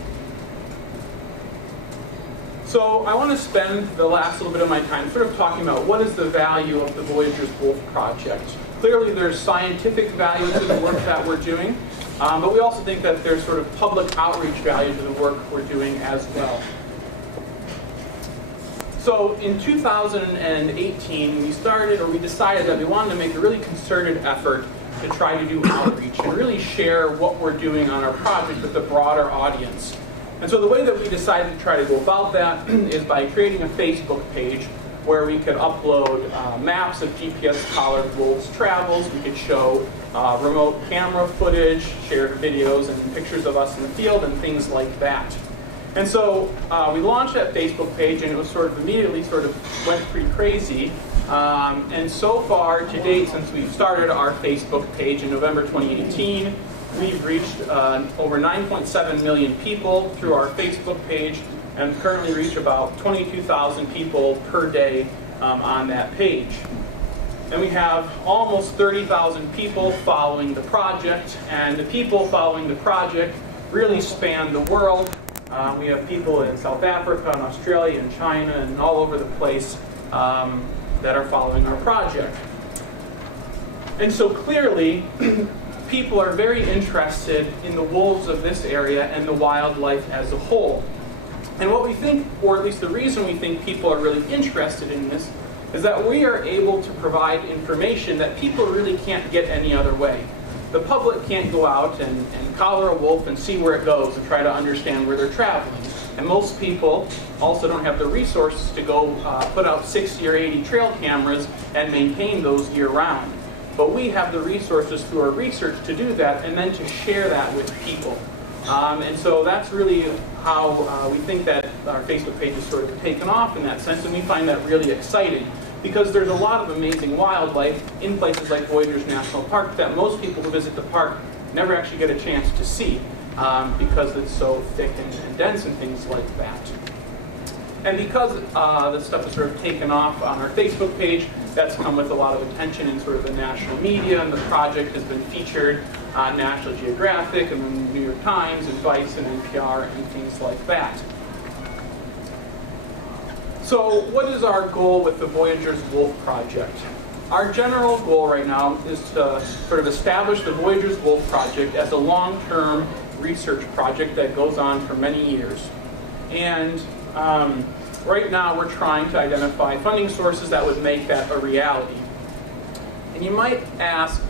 So I want to spend the last little bit of my time sort of talking about what is the value of the Voyageurs Wolf Project. Clearly there's scientific value to the work that we're doing, but we also think that there's sort of public outreach value to the work we're doing as well. So in 2018, we decided that we wanted to make a really concerted effort to try to do outreach and really share what we're doing on our project with a broader audience. And so the way that we decided to try to go about that is by creating a Facebook page where we could upload maps of GPS-collared wolves' travels. We could show remote camera footage, share videos and pictures of us in the field and things like that. And so we launched that Facebook page, and it was sort of immediately went pretty crazy. And so far to date, since we started our Facebook page in November 2018, we've reached over 9.7 million people through our Facebook page, and currently reach about 22,000 people per day on that page. And we have almost 30,000 people following the project, and the people following the project really span the world. We have people in South Africa and Australia and China and all over the place that are following our project. And so clearly, people are very interested in the wolves of this area and the wildlife as a whole. And what we think, or at least the reason we think people are really interested in this, is that we are able to provide information that people really can't get any other way. The public can't go out and collar a wolf and see where it goes and try to understand where they're traveling. And most people also don't have the resources to go put out 60 or 80 trail cameras and maintain those year-round. But we have the resources through our research to do that and then to share that with people. And so that's really how we think that our Facebook page is sort of taken off in that sense, and we find that really exciting. Because there's a lot of amazing wildlife in places like Voyageurs National Park that most people who visit the park never actually get a chance to see because it's so thick and dense and things like that. And because this stuff is sort of taken off on our Facebook page, that's come with a lot of attention in sort of the national media, and the project has been featured on National Geographic and the New York Times and Vice and NPR and things like that. So what is our goal with the Voyageurs Wolf Project? Our general goal right now is to sort of establish the Voyageurs Wolf Project as a long-term research project that goes on for many years. And right now we're trying to identify funding sources that would make that a reality. And you might ask,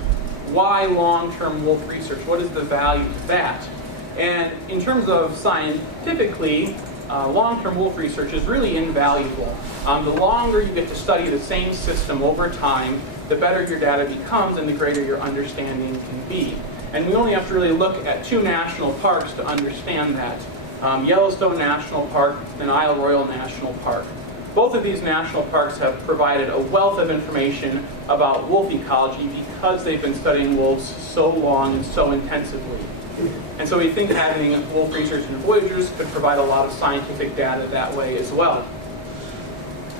why long-term wolf research? What is the value of that? And in terms of scientifically, long-term wolf research is really invaluable. The longer you get to study the same system over time, the better your data becomes and the greater your understanding can be. And we only have to really look at 2 national parks to understand that. Yellowstone National Park and Isle Royale National Park. Both of these national parks have provided a wealth of information about wolf ecology because they've been studying wolves so long and so intensively. And so we think having wolf research in Voyageurs could provide a lot of scientific data that way as well.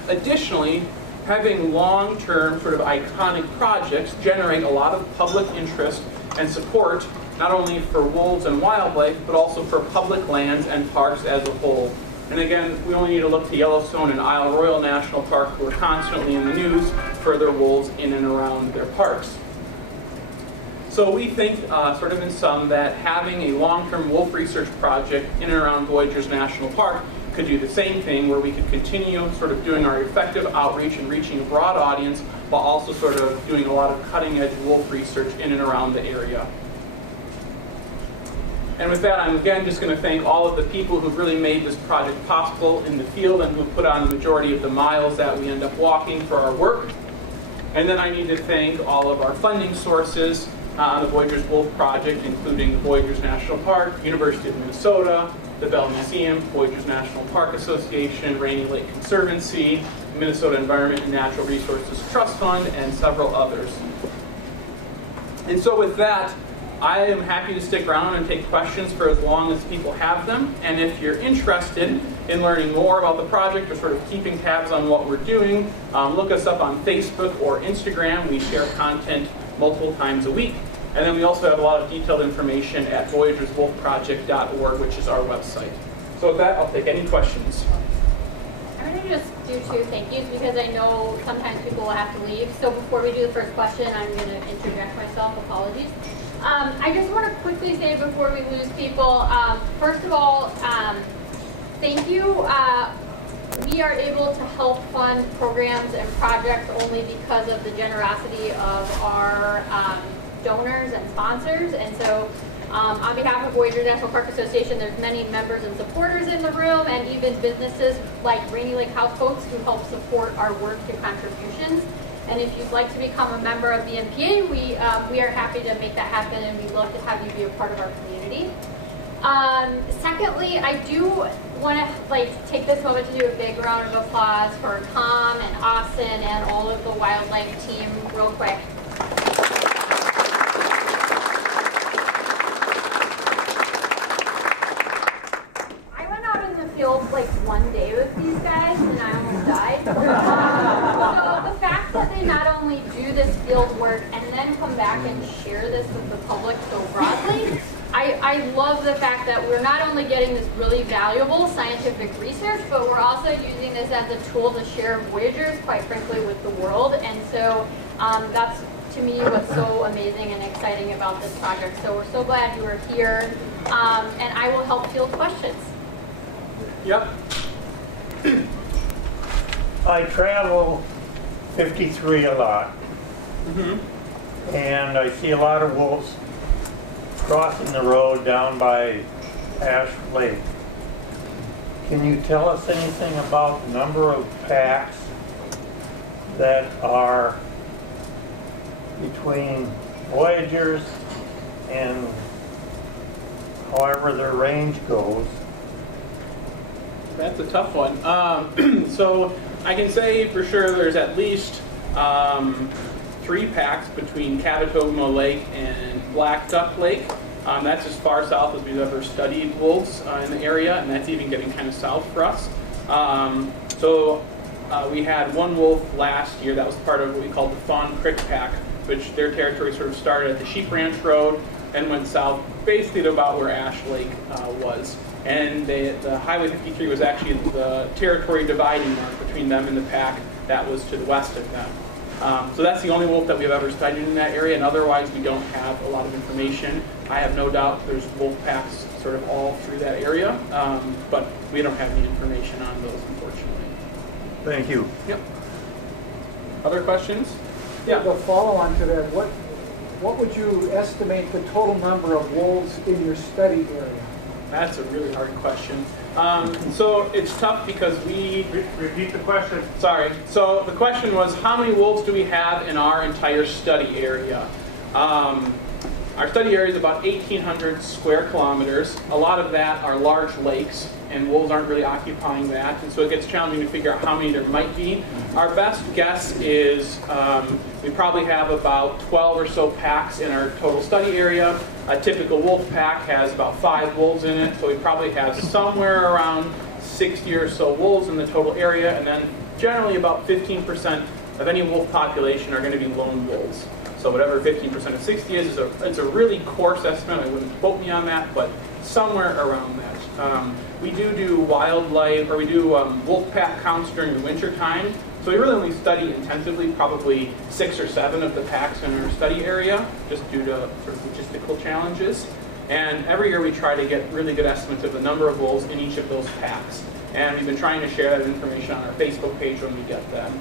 Additionally, having long-term sort of iconic projects generate a lot of public interest and support, not only for wolves and wildlife, but also for public lands and parks as a whole. And again, we only need to look to Yellowstone and Isle Royale National Park, who are constantly in the news for their wolves in and around their parks. So we think, sort of in sum, that having a long-term wolf research project in and around Voyageurs National Park could do the same thing, where we could continue sort of doing our effective outreach and reaching a broad audience, while also sort of doing a lot of cutting-edge wolf research in and around the area. And with that, I'm again just going to thank all of the people who've really made this project possible in the field and who've put on the majority of the miles that we end up walking for our work. And then I need to thank all of our funding sources on the Voyageurs Wolf Project, including the Voyageurs National Park, University of Minnesota, the Bell Museum, Voyageurs National Park Association, Rainy Lake Conservancy, Minnesota Environment and Natural Resources Trust Fund, and several others. And so with that, I am happy to stick around and take questions for as long as people have them. And if you're interested in learning more about the project or sort of keeping tabs on what we're doing, look us up on Facebook or Instagram. We share content multiple times a week. And then we also have a lot of detailed information at voyagerswolfproject.org, which is our website. So with that, I'll take any questions. I'm going to just do 2 thank yous because I know sometimes people will have to leave. So before we do the first question, I'm going to interject myself. Apologies. I just want to quickly say before we lose people, first of all, thank you. We are able to help fund programs and projects only because of the generosity of our donors and sponsors. And so on behalf of Voyageurs National Park Association, there's many members and supporters in the room, and even businesses like Rainy Lake Houseboats who help support our work through contributions. And if you'd like to become a member of the NPA, we are happy to make that happen, and we'd love to have you be a part of our community. Secondly, I do want to take this moment to do a big round of applause for Tom and Austin and all of the wildlife team real quick. I went out in the field one day with these guys and I almost died. So the fact that they not only do this field work and then come back and share this with the public so broadly, I love the fact that we're not only getting this really valuable scientific research, but we're also using this as a tool to share Voyageurs, quite frankly, with the world. And so that's, to me, what's so amazing and exciting about this project. So we're so glad you are here, and I will help field questions. Yep. I travel 53 a lot, and I see a lot of wolves crossing the road down by Ash Lake. Can you tell us anything about the number of packs that are between Voyageurs and however their range goes? That's a tough one. So I can say for sure there's at least 3 packs between Catatoga Lake and Black Duck Lake. That's as far south as we've ever studied wolves in the area, and that's even getting kind of south for us. We had one wolf last year that was part of what we called the Fawn Creek Pack, which their territory sort of started at the Sheep Ranch Road and went south basically to about where Ash Lake was. And the Highway 53 was actually the territory dividing mark between them and the pack that was to the west of them. So that's the only wolf that we've ever studied in that area, and otherwise we don't have a lot of information. I have no doubt there's wolf packs sort of all through that area, but we don't have any information on those, unfortunately. Thank you. Yep. Other questions? Yeah. The follow-on to that, what would you estimate the total number of wolves in your study area? That's a really hard question. So it's tough because Repeat the question. Sorry. So the question was, how many wolves do we have in our entire study area? Our study area is about 1,800 square kilometers. A lot of that are large lakes, and wolves aren't really occupying that, and so it gets challenging to figure out how many there might be. Our best guess is we probably have about 12 or so packs in our total study area. A typical wolf pack has about 5 wolves in it, so we probably have somewhere around 60 or so wolves in the total area, and then generally about 15% of any wolf population are going to be lone wolves. So whatever 15% of 60 is it's a really coarse estimate. I wouldn't quote me on that, but somewhere around that. We do wildlife, or we do wolf pack counts during the winter time. So we really only study intensively probably 6 or 7 of the packs in our study area, just due to sort of logistical challenges. And every year we try to get really good estimates of the number of wolves in each of those packs. And we've been trying to share that information on our Facebook page when we get them.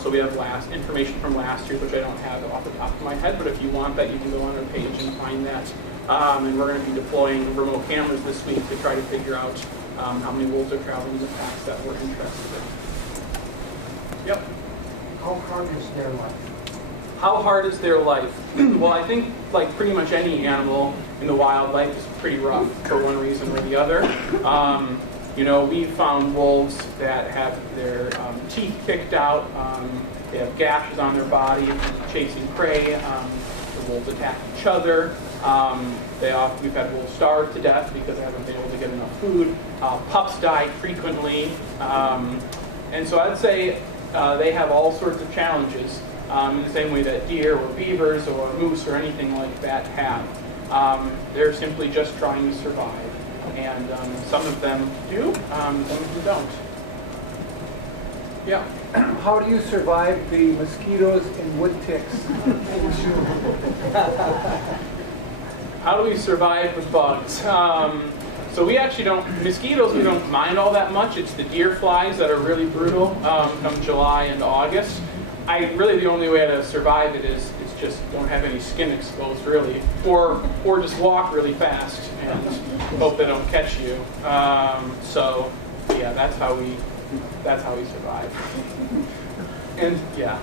So we have information from last year, which I don't have off the top of my head, but if you want that, you can go on our page and find that. And we're going to be deploying remote cameras this week to try to figure out how many wolves are traveling in the packs that we're interested in. Yep. How hard is their life? How hard is their life? Well, I think like pretty much any animal in the wild, life is pretty rough for one reason or the other. You know, we found wolves that have their teeth kicked out. They have gashes on their body from chasing prey. The wolves attack each other. We've had wolves starve to death because they haven't been able to get enough food. Pups die frequently. And so I'd say they have all sorts of challenges in the same way that deer or beavers or moose or anything like that have. They're simply just trying to survive. And some of them do, some of them don't. Yeah. How do you survive the mosquitoes and wood ticks? How do we survive the bugs? So we actually mosquitoes we don't mind all that much. It's the deer flies that are really brutal come July and August. Really the only way to survive it is just don't have any skin exposed really, or just walk really fast and hope they don't catch you. So yeah, that's how we survive. And yep.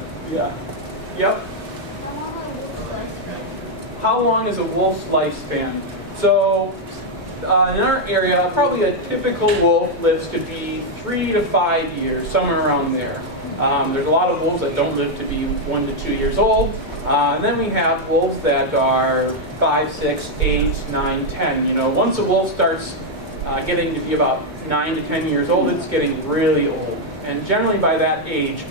How long is a wolf's lifespan? So in our area, probably a typical wolf lives to be 3 to 5 years, somewhere around there. There's a lot of wolves that don't live to be 1 to 2 years old. And then we have wolves that are 5, 6, 8, 9, 10. You know, once a wolf starts getting to be about 9 to 10 years old, it's getting really old. And generally by that age,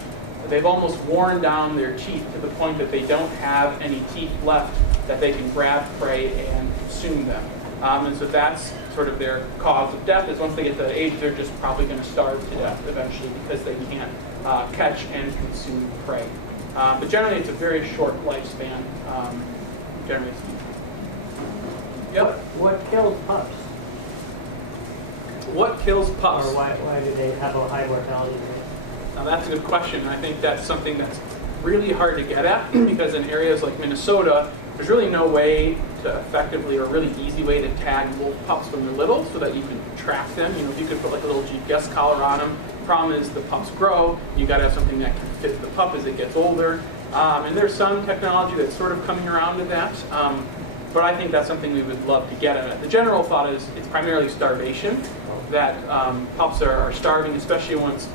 they've almost worn down their teeth to the point that they don't have any teeth left that they can grab prey and consume them. And so that's sort of their cause of death, is once they get to that age, they're just probably going to starve to death eventually because they can't catch and consume prey. But generally, it's a very short lifespan, generally speaking. Yep. What kills pups? What kills pups? Or why do they have a high mortality rate? Now that's a good question. I think that's something that's really hard to get at because in areas like Minnesota, there's really no way to effectively or really easy way to tag wolf pups when they're little so that you can track them. You know, if you could put like a little GPS collar on them. Problem is the pups grow. You got to have something that can fit the pup as it gets older. And there's some technology that's sort of coming around to that. But I think that's something we would love to get at. The general thought is it's primarily starvation, that pups are starving, especially once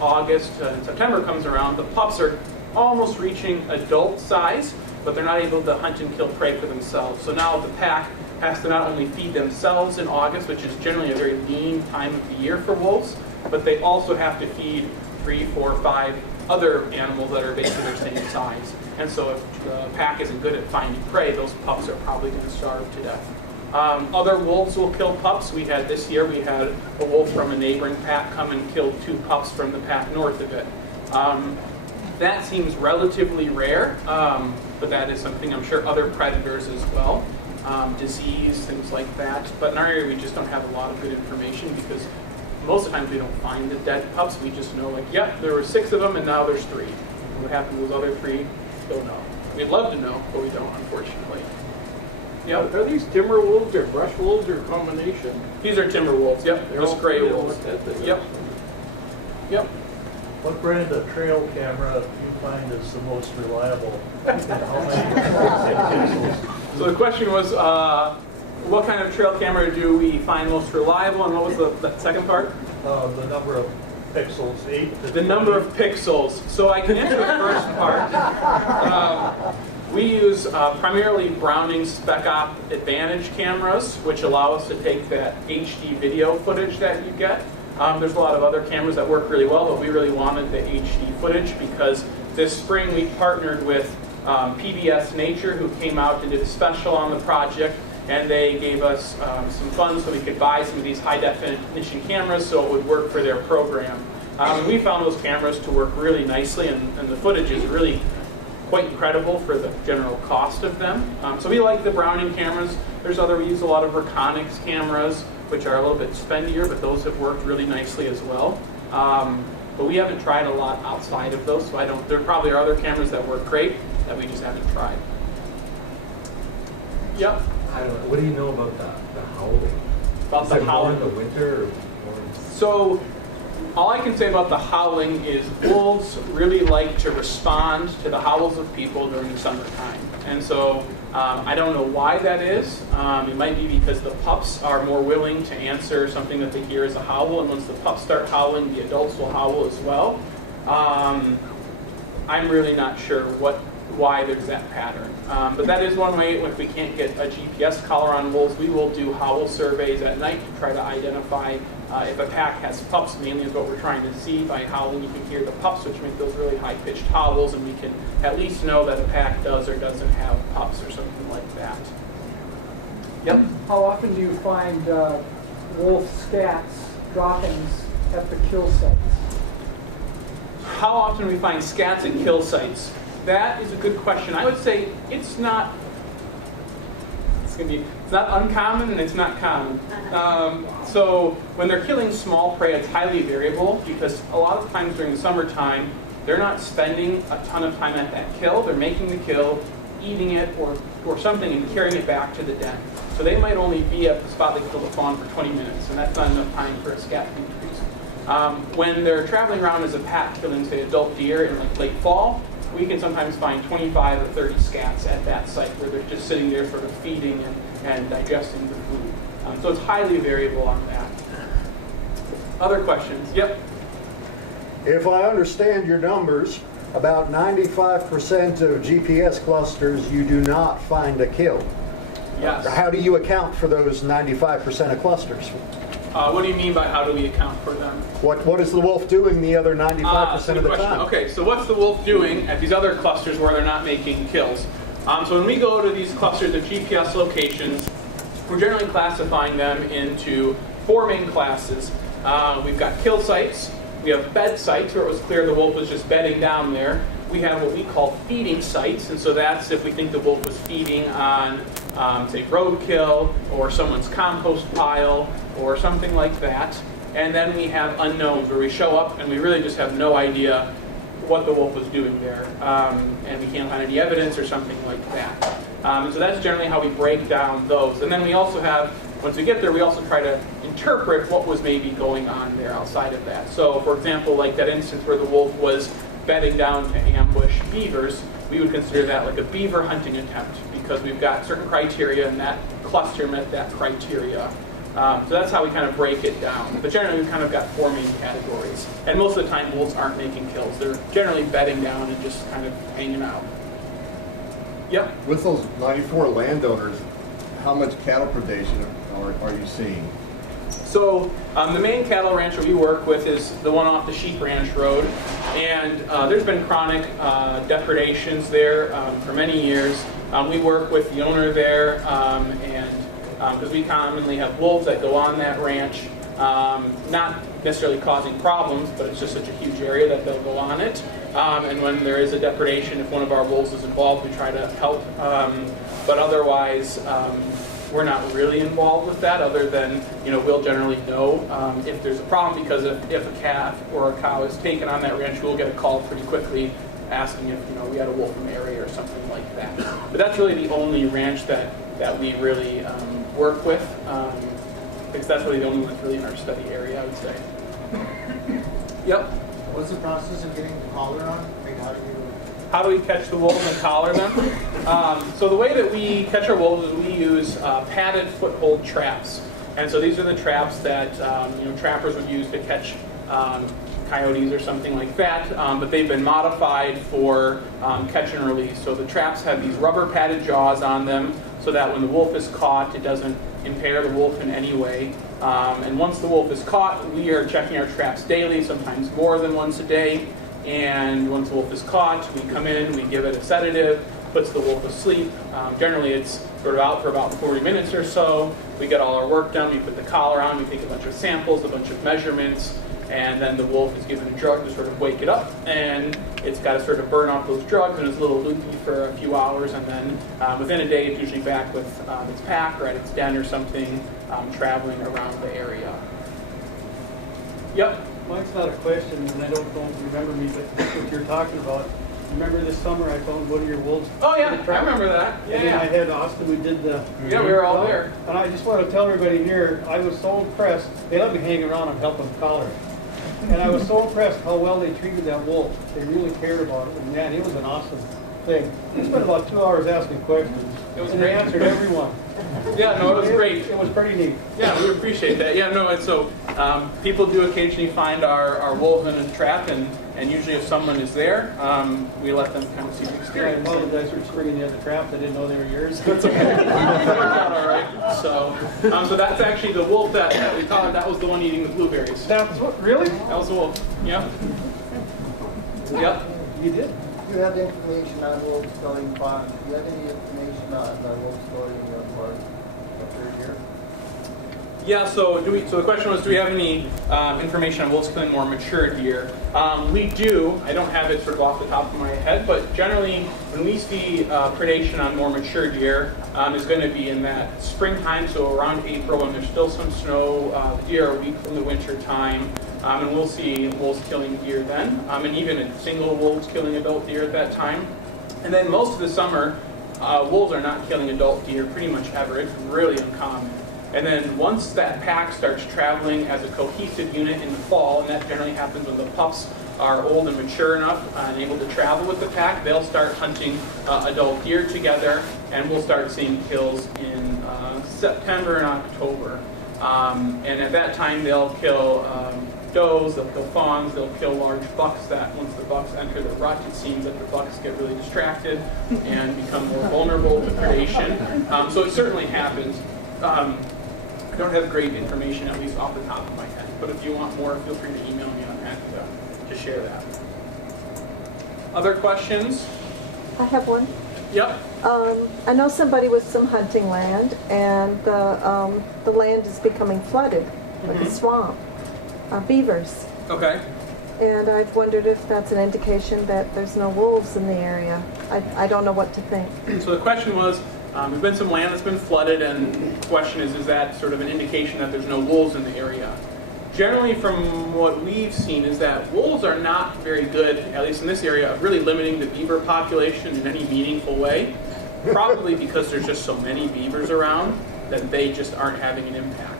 August and September comes around. The pups are almost reaching adult size, but they're not able to hunt and kill prey for themselves. So now the pack has to not only feed themselves in August, which is generally a very lean time of the year for wolves, but they also have to feed 3, 4, 5 other animals that are basically their same size. And so if the pack isn't good at finding prey, those pups are probably going to starve to death. Other wolves will kill pups. This year we had a wolf from a neighboring pack come and kill 2 pups from the pack north of it. That seems relatively rare, but that is something I'm sure other predators as well. Disease, things like that. But in our area, we just don't have a lot of good information because most of the times we don't find the dead pups. We just know, like, yep, there were 6 of them and now there's 3. What happened to those other 3? Don't know. We'd love to know, but we don't, unfortunately. Yep. Are these timber wolves or brush wolves or a combination? These are timber wolves. Yep. They're Just all gray pretty wolves. like that. Yep. Yep. What brand of trail camera do you find is the most reliable? And how many pixels? So the question was, what kind of trail camera do we find most reliable, and what was the second part? The number of pixels, 8 to The number of pixels. So I can answer the first part. We use primarily Browning Spec Op Advantage cameras, which allow us to take that HD video footage that you get. There's a lot of other cameras that work really well, but we really wanted the HD footage because this spring we partnered with PBS Nature, who came out and did a special on the project, and they gave us some funds so we could buy some of these high-definition cameras so it would work for their program. We found those cameras to work really nicely, and the footage is really quite incredible for the general cost of them. So we like the Browning cameras. We use a lot of Reconyx cameras, which are a little bit spendier, but those have worked really nicely as well. But we haven't tried a lot outside of those, so there probably are other cameras that work great that we just haven't tried. Yep. I don't know. What do you know about the howling? About Is the it more howling. in the winter or more in So all I can say about the howling is wolves really like to respond to the howls of people during the summertime. And so I don't know why that is. It might be because the pups are more willing to answer something that they hear as a howl, and once the pups start howling, the adults will howl as well. I'm really not sure why there's that pattern. But that is one way. If we can't get a GPS collar on wolves, we will do howl surveys at night to try to identify if a pack has pups. Mainly is what we're trying to see. By howling, you can hear the pups, which make those really high-pitched howls, and we can at least know that a pack does or doesn't have pups or something like that. Yep. How often do you find wolf scats droppings at the kill sites? How often we find scats at kill sites? That is a good question. I would say it's not uncommon and it's not common. So when they're killing small prey, it's highly variable because a lot of times during the summertime, they're not spending a ton of time at that kill. They're making the kill, eating it or something and carrying it back to the den. So they might only be at the spot they killed a fawn for 20 minutes, and that's not enough time for a scat to increase. When they're traveling around as a pack killing, say, adult deer in like late fall, we can sometimes find 25 or 30 scats at that site where they're just sitting there sort of feeding and digesting the food. So it's highly variable on that. Other questions? Yep. If I understand your numbers, about 95% of GPS clusters you do not find a kill. Yes. How do you account for those 95% of clusters? What do you mean by how do we account for them? What is the wolf doing the other 95% of the time? Okay, so what's the wolf doing at these other clusters where they're not making kills? So when we go to these clusters of GPS locations, we're generally classifying them into 4 main classes. We've got kill sites, we have bed sites where it was clear the wolf was just bedding down there. We have what we call feeding sites, and so that's if we think the wolf was feeding on, say, roadkill or someone's compost pile or something like that. And then we have unknowns where we show up and we really just have no idea what the wolf was doing there, and we can't find any evidence or something like that. And so that's generally how we break down those. And then we also have, once we get there, we also try to interpret what was maybe going on there outside of that. So, for example, like that instance where the wolf was bedding down to ambush beavers, we would consider that like a beaver hunting attempt because we've got certain criteria and that cluster met that criteria. So that's how we kind of break it down. But generally, we've kind of got 4 main categories. And most of the time, wolves aren't making kills. They're generally bedding down and just kind of hanging out. Yep. With those 94 landowners, how much cattle predation are you seeing? So the main cattle rancher we work with is the one off the Sheep Ranch Road. And there's been chronic depredations there for many years. We work with the owner there, and because we commonly have wolves that go on that ranch, not necessarily causing problems, but it's just such a huge area that they'll go on it. And when there is a depredation, if one of our wolves is involved, we try to help. But otherwise, we're not really involved with that, other than, we'll generally know if there's a problem, because if a calf or a cow is taken on that ranch, we'll get a call pretty quickly asking if we had a wolf in the area or something like that. But that's really the only ranch that we really work with, because that's really the only one that's really in our study area, I would say. Yep. What's the process of getting the collar on? How do we catch the wolves and collar them? So the way that we catch our wolves is we use padded foothold traps. And so these are the traps that trappers would use to catch coyotes or something like that, but they've been modified for catch and release. So the traps have these rubber padded jaws on them so that when the wolf is caught, it doesn't impair the wolf in any way. And once the wolf is caught, we are checking our traps daily, sometimes more than once a day. And once the wolf is caught, we come in, we give it a sedative, puts the wolf asleep. Generally, it's sort of out for about 40 minutes or so. We get all our work done, we put the collar on, we take a bunch of samples, a bunch of measurements, and then the wolf is given a drug to sort of wake it up, and it's got to sort of burn off those drugs, and it's a little loopy for a few hours, and then within a day, it's usually back with its pack or at its den or something, traveling around the area. Yep. Mine's not a question, and I don't know if you remember me, but that's what you're talking about. Remember this summer I found one of your wolves? Oh yeah, I remember that. Yeah, and then I had Austin, we did the... Yeah, we were all there. And I just want to tell everybody here, I was so impressed. They let me hang around and help them collar it. And I was so impressed how well they treated that wolf. They really cared about it. And man, it was an awesome thing. We spent about 2 hours asking questions. It was and great. They answered every one. Yeah, no, it was great. It was pretty neat. Yeah, we appreciate that. Yeah, no, and so people do occasionally find our wolves in a trap, and usually if someone is there, we let them kind of see the experience. I apologize for springing you at the trap. I didn't know they were yours. That's okay. It worked out all right. So that's actually the wolf that we caught. That was the one eating the blueberries. That's what? Really? That was the wolf. Yep. Yep. You did? Do you have the information on wolves killing fox? Do you have any information on wolves killing in your park up there here? Yeah, so the question was, do we have any information on wolves killing more mature deer? We do. I don't have it sort of off the top of my head, but generally when we see predation on more mature deer, is going to be in that springtime, so around April when there's still some snow. The deer are weak from the winter time, and we'll see wolves killing deer then, and even single wolves killing adult deer at that time. And then most of the summer, wolves are not killing adult deer pretty much ever. It's really uncommon. And then once that pack starts traveling as a cohesive unit in the fall, and that generally happens when the pups are old and mature enough and able to travel with the pack, they'll start hunting adult deer together, and we'll start seeing kills in September and October. And at that time, they'll kill does, they'll kill fawns, they'll kill large bucks. That once the bucks enter the rut, it seems that the bucks get really distracted and become more vulnerable to predation. So it certainly happens. I don't have great information, at least off the top of my head, but if you want more, feel free to email me. I'm happy to share that. Other questions? I have one. Yep. I know somebody with some hunting land, and the land is becoming flooded with a swamp. Beavers. Okay. And I've wondered if that's an indication that there's no wolves in the area. I don't know what to think. So the question was, there's been some land that's been flooded, and the question is that sort of an indication that there's no wolves in the area? Generally, from what we've seen, is that wolves are not very good, at least in this area, of really limiting the beaver population in any meaningful way. Probably because there's just so many beavers around that they just aren't having an impact.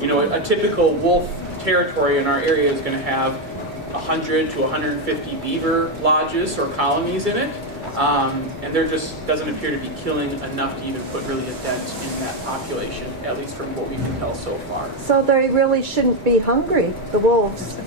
A typical wolf territory in our area is going to have 100 to 150 beaver lodges or colonies in it. And there just doesn't appear to be killing enough to even put really a dent in that population, at least from what we can tell so far. So they really shouldn't be hungry, the wolves.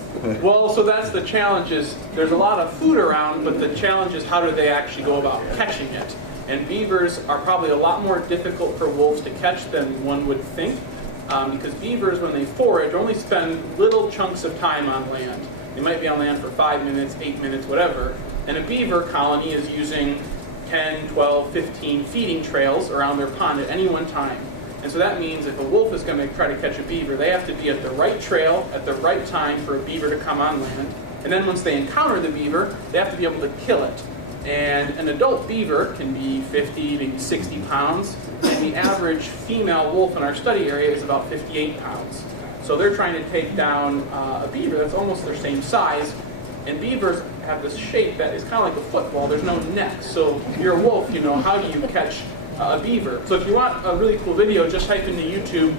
Well, so that's the challenge is there's a lot of food around, but the challenge is how do they actually go about catching it? And beavers are probably a lot more difficult for wolves to catch than one would think, because beavers, when they forage, only spend little chunks of time on land. They might be on land for 5 minutes, 8 minutes, whatever. And a beaver colony is using 10, 12, 15 feeding trails around their pond at any one time. And so that means if a wolf is going to try to catch a beaver, they have to be at the right trail at the right time for a beaver to come on land. And then once they encounter the beaver, they have to be able to kill it. And an adult beaver can be 50, maybe 60 pounds. And the average female wolf in our study area is about 58 pounds. So they're trying to take down a beaver that's almost their same size. And beavers have this shape that is kind of like a football. There's no neck. So if you're a wolf, you know, how do you catch a beaver? So if you want a really cool video, just type into YouTube,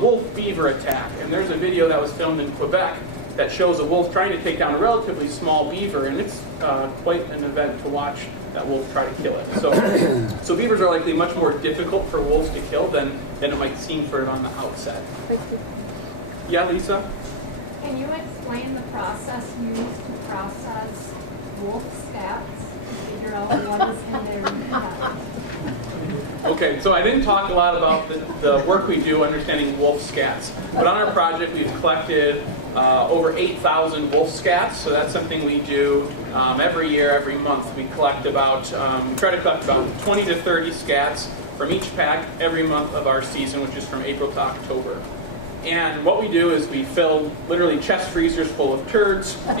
wolf beaver attack. And there's a video that was filmed in Quebec that shows a wolf trying to take down a relatively small beaver, and it's quite an event to watch that wolf try to kill it. So beavers are likely much more difficult for wolves to kill than it might seem for it on the outset. Yeah, Lisa? Can you explain the process used to process wolf scats to figure out what is in their gut? Okay, so I didn't talk a lot about the work we do understanding wolf scats, but on our project we've collected over 8,000 wolf scats, so that's something we do every year, every month. We collect about, we try to collect about 20 to 30 scats from each pack every month of our season, which is from April to October. And what we do is we fill literally chest freezers full of turds, and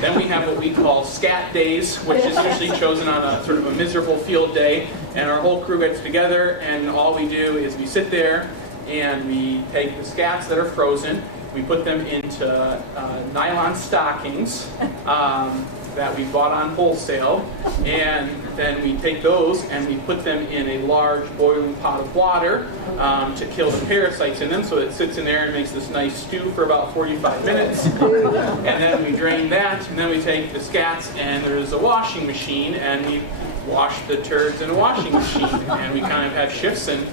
then we have what we call scat days, which is usually chosen on a sort of a miserable field day, and our whole crew gets together, and all we do is we sit there and we take the scats that are frozen, we put them into nylon stockings that we bought on wholesale, and then we take those and we put them in a large boiling pot of water to kill the parasites in them, so it sits in there and makes this nice stew for about 45 minutes. And then we drain that, and then we take the scats, and there's a washing machine, and we wash the turds in a washing machine, and we kind of have shifts and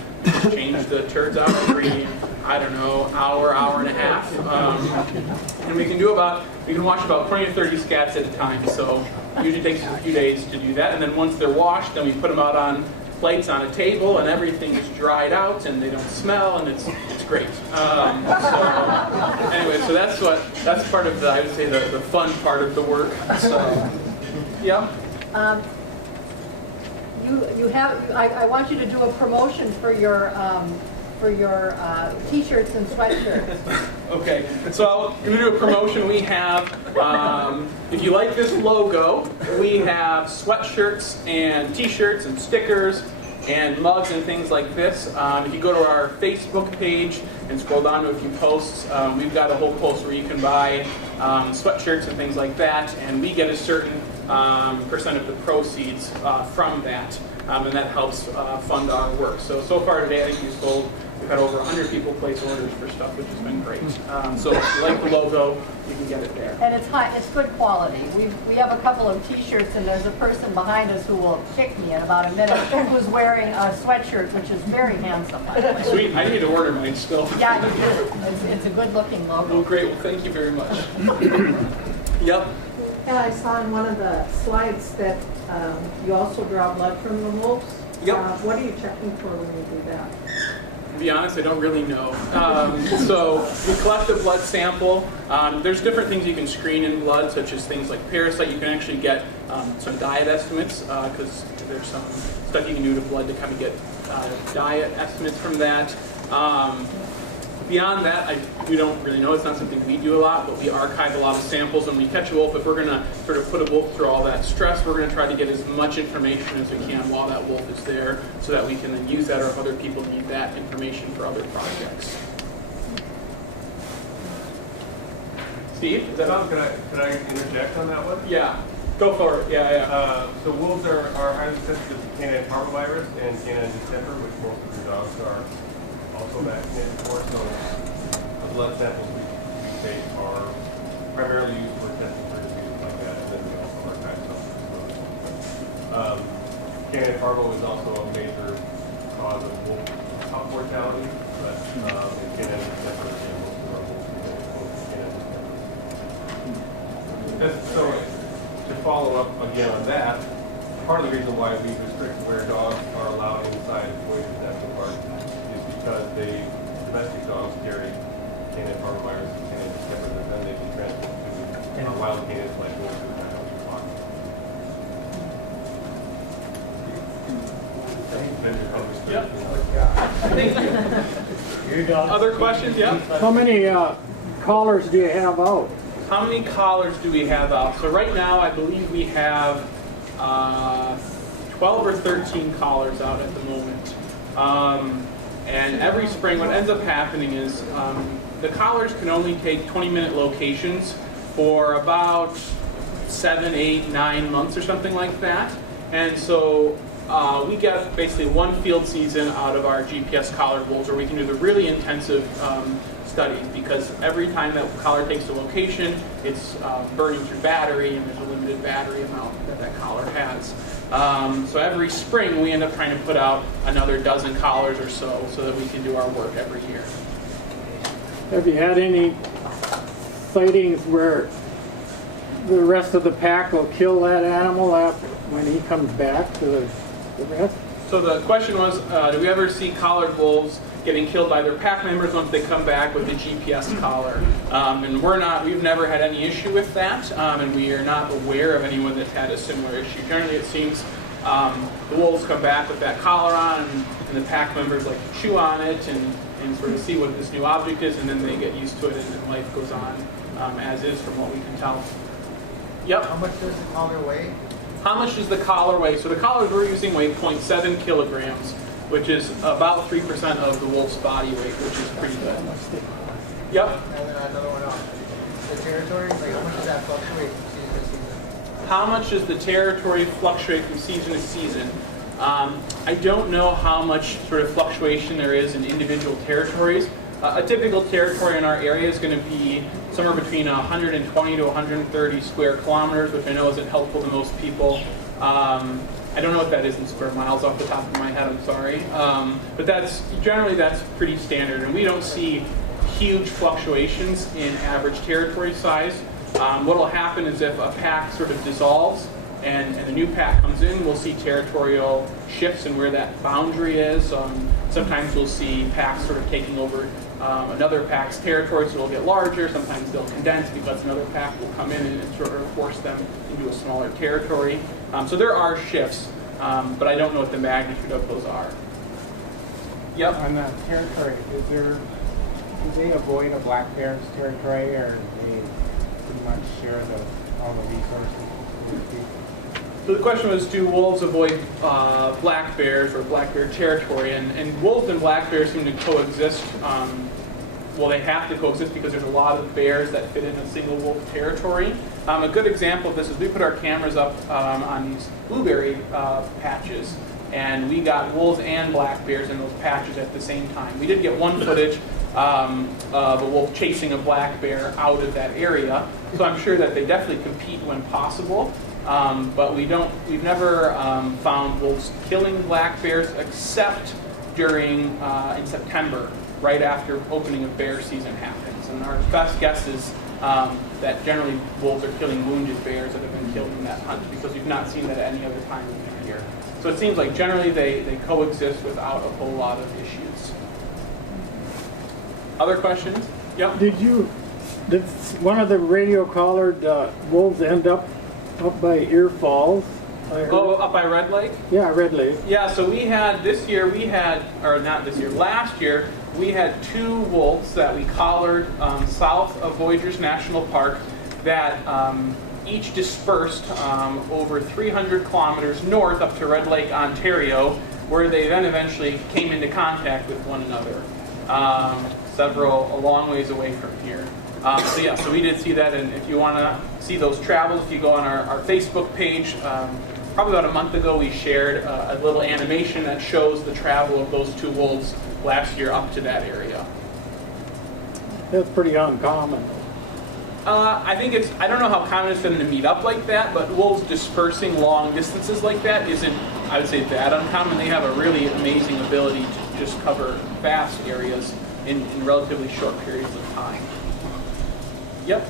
change the turds out every, I don't know, hour and a half. And we can wash about 20 to 30 scats at a time, so it usually takes us a few days to do that. And then once they're washed, then we put them out on plates on a table, and everything is dried out, and they don't smell, and it's great. Anyway, so that's part of the, I would say, the fun part of the work. So, yeah. I want you to do a promotion for your t-shirts and sweatshirts. Okay, so I'm going to do a promotion. We have, if you like this logo, we have sweatshirts and t-shirts and stickers and mugs and things like this. If you go to our Facebook page and scroll down to a few posts, we've got a whole post where you can buy sweatshirts and things like that, and we get a certain percent of the proceeds from that, and that helps fund our work. So far today, I think we've had over 100 people place orders for stuff, which has been great. So if you like the logo, you can get it there. And it's good quality. We have a couple of t-shirts, and there's a person behind us who will kick me in about a minute who's wearing a sweatshirt, which is very handsome, by the way. Sweet, I need to order mine still. Yeah, you do. It's a good looking logo. Oh, great, well thank you very much. Yep. And I saw in one of the slides that you also draw blood from the wolves. Yep. What are you checking for when you do that? To be honest, I don't really know. So we collect a blood sample. There's different things you can screen in blood, such as things like parasite. You can actually get some diet estimates, because there's some stuff you can do to blood to kind of get diet estimates from that. Beyond that, we don't really know. It's not something we do a lot, but we archive a lot of samples. When we catch a wolf, if we're going to sort of put a wolf through all that stress, we're going to try to get as much information as we can while that wolf is there, so that we can then use that, or other people need that information for other projects. Steve, is that on? Could I interject on that one? Yeah, go for it. Yeah. So wolves are highly sensitive to canine parvovirus and canine distemper, which most of your dogs are also vaccinated for. So the blood samples we take are primarily used for testing for diseases like that, and then we also archive some. Canine parvo is also a major cause of wolf pup mortality, but in canine distemper, again, most of our wolves get exposed to canine distemper. So to follow up again on that, part of the reason why we restrict where dogs are allowed inside Voyageurs National Park because domestic dogs carry canine parvovirus and canine distemper, and then they can transmit to wild canines like wolves and coyotes. I think Ben probably Thank you. Other questions? Yeah? How many collars do you have out? How many collars do we have out? So right now, I believe we have 12 or 13 collars out at the moment. And every spring, what ends up happening is the collars can only take 20-minute locations for about 7, 8, 9 months or something like that. And so we get basically one field season out of our GPS collared wolves where we can do the really intensive studies, because every time that collar takes a location, it's burning through battery, and there's a limited battery amount that collar has. So every spring we end up trying to put out another dozen collars or so that we can do our work every year. Have you had any sightings where the rest of the pack will kill that animal after when he comes back to the rest? So the question was, do we ever see collared wolves getting killed by their pack members once they come back with the GPS collar? And we've never had any issue with that, and we are not aware of anyone that's had a similar issue. Generally, it seems the wolves come back with that collar on, and the pack members like to chew on it and sort of see what this new object is, and then they get used to it, and then life goes on as is from what we can tell. Yep. How much does the collar weigh? How much does the collar weigh? So the collars we're using weigh 0.7 kilograms, which is about 3% of the wolf's body weight, which is pretty good. Yep. And then another one off. The territory, like how much does that fluctuate from season to season? How much does the territory fluctuate from season to season? I don't know how much sort of fluctuation there is in individual territories. A typical territory in our area is going to be somewhere between 120 to 130 square kilometers, which I know isn't helpful to most people. I don't know what that is in square miles off the top of my head, I'm sorry. But generally that's pretty standard, and we don't see huge fluctuations in average territory size. What will happen is if a pack sort of dissolves and a new pack comes in, we'll see territorial shifts in where that boundary is. Sometimes we'll see packs sort of taking over another pack's territory, so it'll get larger. Sometimes they'll condense because another pack will come in and sort of force them into a smaller territory. So there are shifts, but I don't know what the magnitude of those are. Yep. On the territory, do they avoid a black bear's territory, or do they pretty much share all the resources with people? So the question was, do wolves avoid black bears or black bear territory? And wolves and black bears seem to coexist. Well, they have to coexist because there's a lot of bears that fit in a single wolf territory. A good example of this is we put our cameras up on these blueberry patches, and we got wolves and black bears in those patches at the same time. We did get one footage of a wolf chasing a black bear out of that area, so I'm sure that they definitely compete when possible. But we've never found wolves killing black bears except during in September, right after opening of bear season happens. And our best guess is that generally wolves are killing wounded bears that have been killed in that hunt, because we've not seen that at any other time of the year. So it seems like generally they coexist without a whole lot of issues. Other questions? Yep. Did one of the radio collared wolves end up by Ear Falls? Oh, up by Red Lake? Yeah, Red Lake. Yeah, so last year, we had 2 wolves that we collared south of Voyageurs National Park that each dispersed over 300 kilometers north up to Red Lake, Ontario, where they then eventually came into contact with one another, a long ways away from here. So we did see that, and if you want to see those travels, if you go on our Facebook page, probably about a month ago we shared a little animation that shows the travel of those 2 wolves last year up to that area. That's pretty uncommon. I don't know how common it's been to meet up like that, but wolves dispersing long distances like that isn't, I would say, that uncommon. They have a really amazing ability to just cover vast areas in relatively short periods of time. Yep.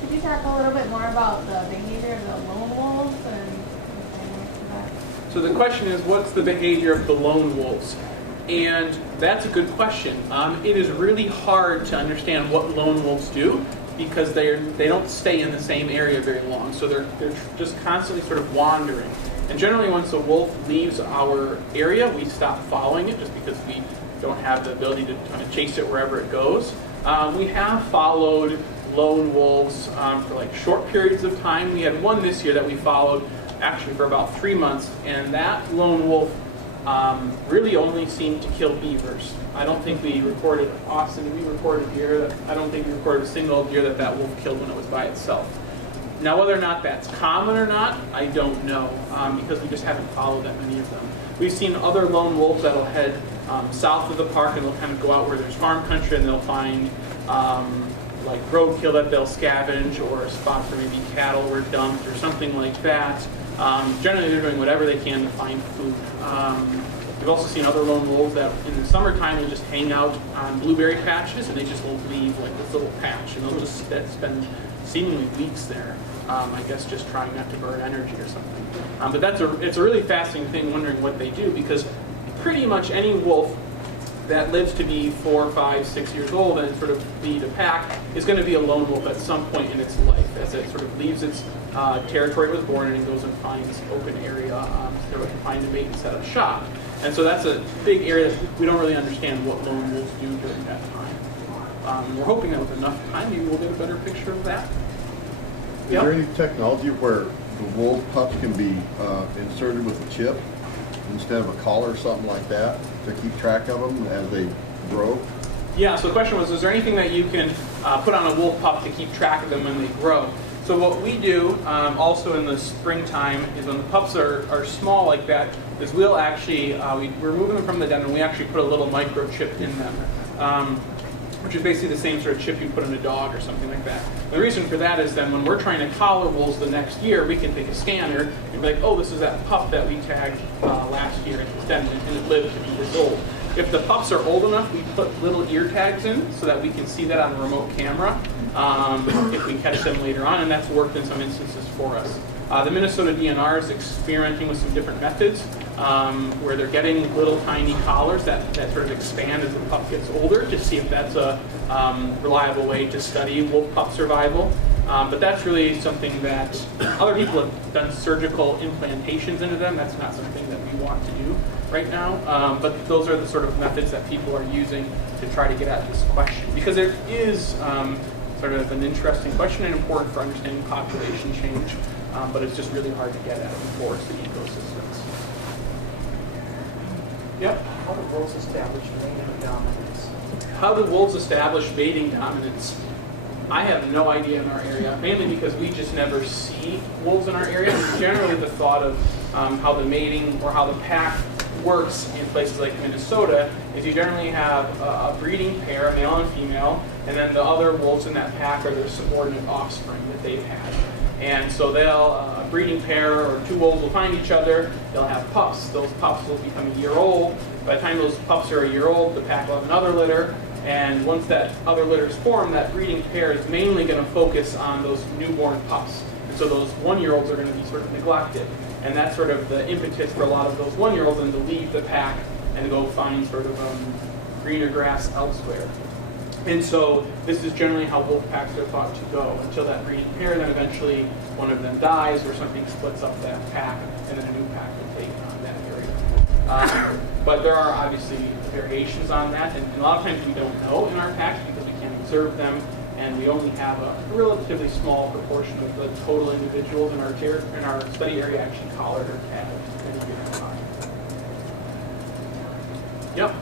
Could you talk a little bit more about the behavior of the lone wolves and that? So the question is, what's the behavior of the lone wolves? And that's a good question. It is really hard to understand what lone wolves do, because they don't stay in the same area very long. So they're just constantly sort of wandering. And generally, once a wolf leaves our area, we stop following it, just because don't have the ability to kind of chase it wherever it goes. We have followed lone wolves for like short periods of time. We had one this year that we followed actually for about 3 months, and that lone wolf really only seemed to kill beavers. I don't think we recorded, Austin, did we record a deer? I don't think we recorded a single deer that wolf killed when it was by itself. Now, whether or not that's common or not, I don't know, because we just haven't followed that many of them. We've seen other lone wolves that'll head south of the park, and they'll kind of go out where there's farm country, and they'll find like roadkill that they'll scavenge, or a spot for maybe cattle were dumped, or something like that. Generally, they're doing whatever they can to find food. We've also seen other lone wolves that in the summertime will just hang out on blueberry patches, and they just won't leave like this little patch, and they'll just spend seemingly weeks there. I guess just trying not to burn energy or something. But it's a really fascinating thing, wondering what they do, because pretty much any wolf that lives to be 4, 5, 6 years old and sort of lead a pack is going to be a lone wolf at some point in its life, as it sort of leaves its territory it was born in and goes and finds open area so it can find a mate and set up shop. And so that's a big area that we don't really understand what lone wolves do during that time. We're hoping that with enough time, maybe we'll get a better picture of that. Is there any technology where the wolf pups can be inserted with a chip instead of a collar or something like that to keep track of them as they grow? Yeah, so the question was, is there anything that you can put on a wolf pup to keep track of them when they grow? So what we do also in the springtime is when the pups are small like that, is we'll actually, we're moving them from the den and we actually put a little microchip in them. Which is basically the same sort of chip you put in a dog or something like that. The reason for that is then when we're trying to collar wolves the next year, we can take a scanner and be like, oh, this is that pup that we tagged last year and it lived to be this old. If the pups are old enough, we put little ear tags in so that we can see that on a remote camera if we catch them later on, and that's worked in some instances for us. The Minnesota DNR is experimenting with some different methods where they're getting little tiny collars that sort of expand as the pup gets older to see if that's a reliable way to study wolf pup survival. But that's really something that other people have done surgical implantations into them. That's not something that we want to do right now. But those are the sort of methods that people are using to try to get at this question. Because there is sort of an interesting question and important for understanding population change. But it's just really hard to get at in forested ecosystems. Yep. How do wolves establish mating dominance? How do wolves establish mating dominance? I have no idea in our area, mainly because we just never see wolves in our area. Generally the thought of how the mating or how the pack works in places like Minnesota is you generally have a breeding pair, a male and female, and then the other wolves in that pack are their subordinate offspring that they've had. And so a breeding pair or two wolves will find each other, they'll have pups. Those pups will become a year old. By the time those pups are a year old, the pack will have another litter. And once that other litter is formed, that breeding pair is mainly going to focus on those newborn pups. And so those 1-year-olds are going to be sort of neglected. And that's sort of the impetus for a lot of those 1-year-olds and to leave the pack and go find sort of greener grass elsewhere. And so this is generally how wolf packs are thought to go until that breeding pair, and then eventually one of them dies or something splits up that pack, and then a new pack will take on that area. But there are obviously variations on that, and a lot of times we don't know in our packs because we can't observe them, and we only have a relatively small proportion of the total individuals in our study area actually collared or tagged at any given time. Yep.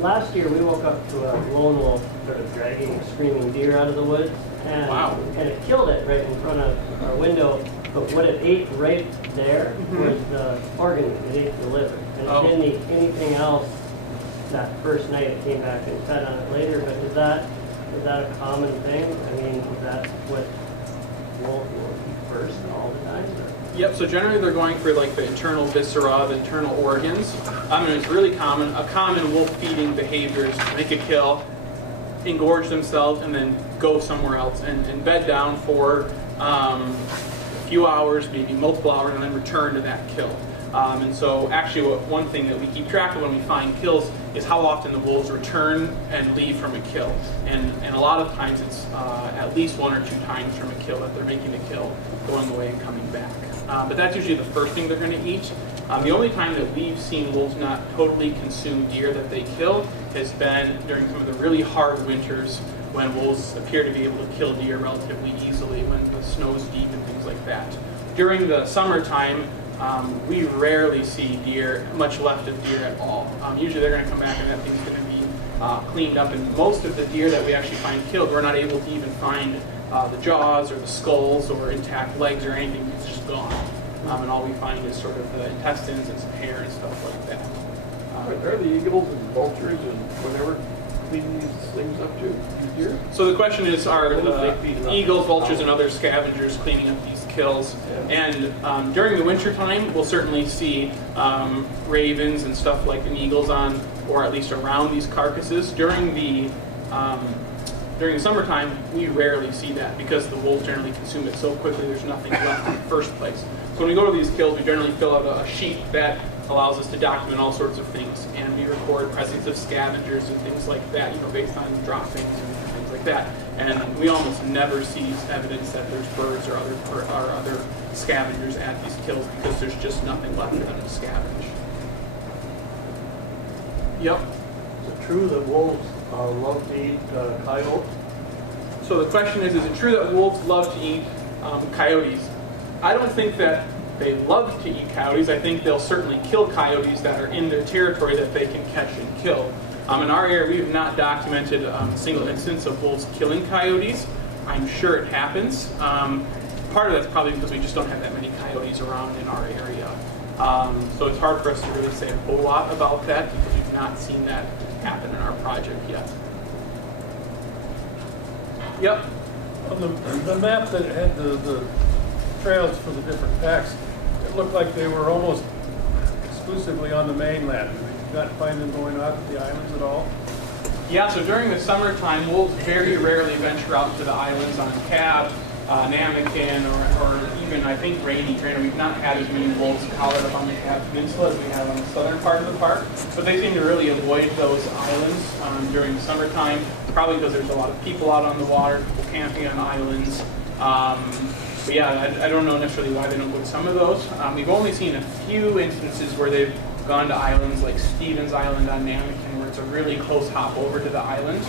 Last year we woke up to a lone wolf sort of dragging a screaming deer out of the woods, and, wow. And it killed it right in front of our window. But what it ate right there was the organ. It ate the liver, and it didn't eat anything else that first night. It came back and fed on it later. But is that a common thing? I mean, is that what wolves will eat first all the time? Or? Yep, so generally they're going for like the internal viscera, the internal organs. And it's really common. A common wolf feeding behavior is to make a kill, engorge themselves, and then go somewhere else and bed down for a few hours, maybe multiple hours, and then return to that kill. And so actually one thing that we keep track of when we find kills is how often the wolves return and leave from a kill. And a lot of times it's at least 1 or 2 times from a kill that they're making a kill, going away and coming back. But that's usually the first thing they're going to eat. The only time that we've seen wolves not totally consume deer that they kill has been during some of the really hard winters when wolves appear to be able to kill deer relatively easily when the snow's deep and things like that. During the summertime, we rarely see deer, much left of deer at all. Usually they're going to come back and that thing's going to be cleaned up, and most of the deer that we actually find killed, we're not able to even find the jaws or the skulls or intact legs or anything. It's just gone. And all we find is sort of the intestines and some hair and stuff like that. Are the eagles and vultures and whatever cleaning these things up to these deer? So the question is, are the eagles, vultures, and other scavengers cleaning up these kills? And during the winter time, we'll certainly see ravens and stuff like an eagles on, or at least around these carcasses. During the summertime, we rarely see that because the wolves generally consume it so quickly there's nothing left in the first place. So when we go to these kills, we generally fill out a sheet that allows us to document all sorts of things, and we record presence of scavengers and things like that, based on droppings and things like that. And we almost never see evidence that there's birds or other scavengers at these kills because there's just nothing left for them to scavenge. Yep. Is it true that wolves love to eat coyotes? So the question is it true that wolves love to eat coyotes? I don't think that they love to eat coyotes. I think they'll certainly kill coyotes that are in their territory that they can catch and kill. In our area, we have not documented a single instance of wolves killing coyotes. I'm sure it happens. Part of that's probably because we just don't have that many coyotes around in our area. So it's hard for us to really say a whole lot about that because we've not seen that happen in our project yet. Yep. On the map that had the trails for the different packs, it looked like they were almost exclusively on the mainland. Did you not find them going out to the islands at all? Yeah, so during the summertime, wolves very rarely venture out to the islands on Cab, Namakan, or even, I think, Rainy. We've not had as many wolves collared up on the Cab Peninsula as we have on the southern part of the park. But they seem to really avoid those islands during the summertime, probably because there's a lot of people out on the water, people camping on islands. But yeah, I don't know necessarily why they don't go to some of those. We've only seen a few instances where they've gone to islands like Stevens Island on Namakan, where it's a really close hop over to the island.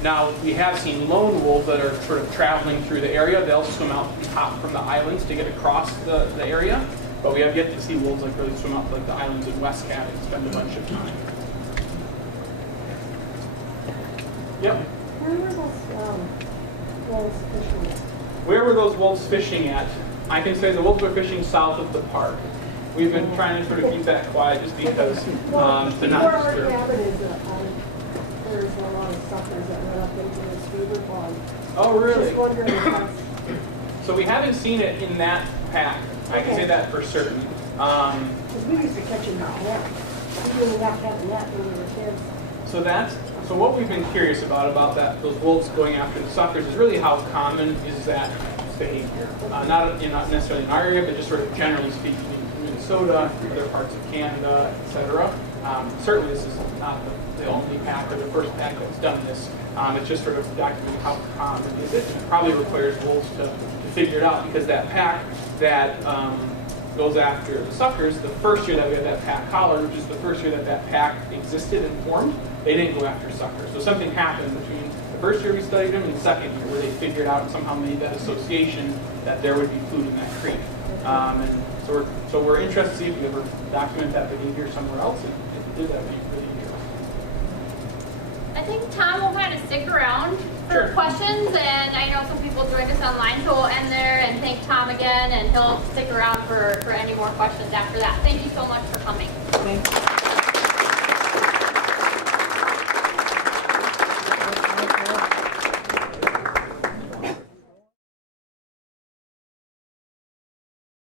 Now, we have seen lone wolves that are sort of traveling through the area. They'll swim out and hop from the islands to get across the area. But we have yet to see wolves like really swim out like the islands in West Cab and spend a bunch of time. Yep. Where were those wolves fishing at? Where were those wolves fishing at? I can say the wolves were fishing south of the park. We've been trying to sort of keep that quiet just because they're not disturbed. There's a lot of suckers that run up into this beaver pond. Oh, really? Just wondering if that's... So we haven't seen it in that pack. I can say that for certain. Because we used to catch them out there. We really not having that when we were kids. So what we've been curious about that, those wolves going after the suckers, is really how common is that behavior. Not necessarily in our area, but just sort of generally speaking in Minnesota, other parts of Canada, etc. Certainly this is not the only pack or the first pack that's done this. It's just sort of documenting how common is it. It probably requires wolves to figure it out because that pack that goes after the suckers, the first year that we had that pack collared, which is the first year that that pack existed and formed, they didn't go after suckers. So something happened between the first year we studied them and the second year where they figured out and somehow made that association that there would be food in that creek. And so we're interested to see if we ever document that behavior somewhere else and if it did that behavior. I think Tom will kind of stick around for questions, and I know some people joined us online, so we'll end there and thank Tom again, and he'll stick around for any more questions after that. Thank you so much for coming. Thanks.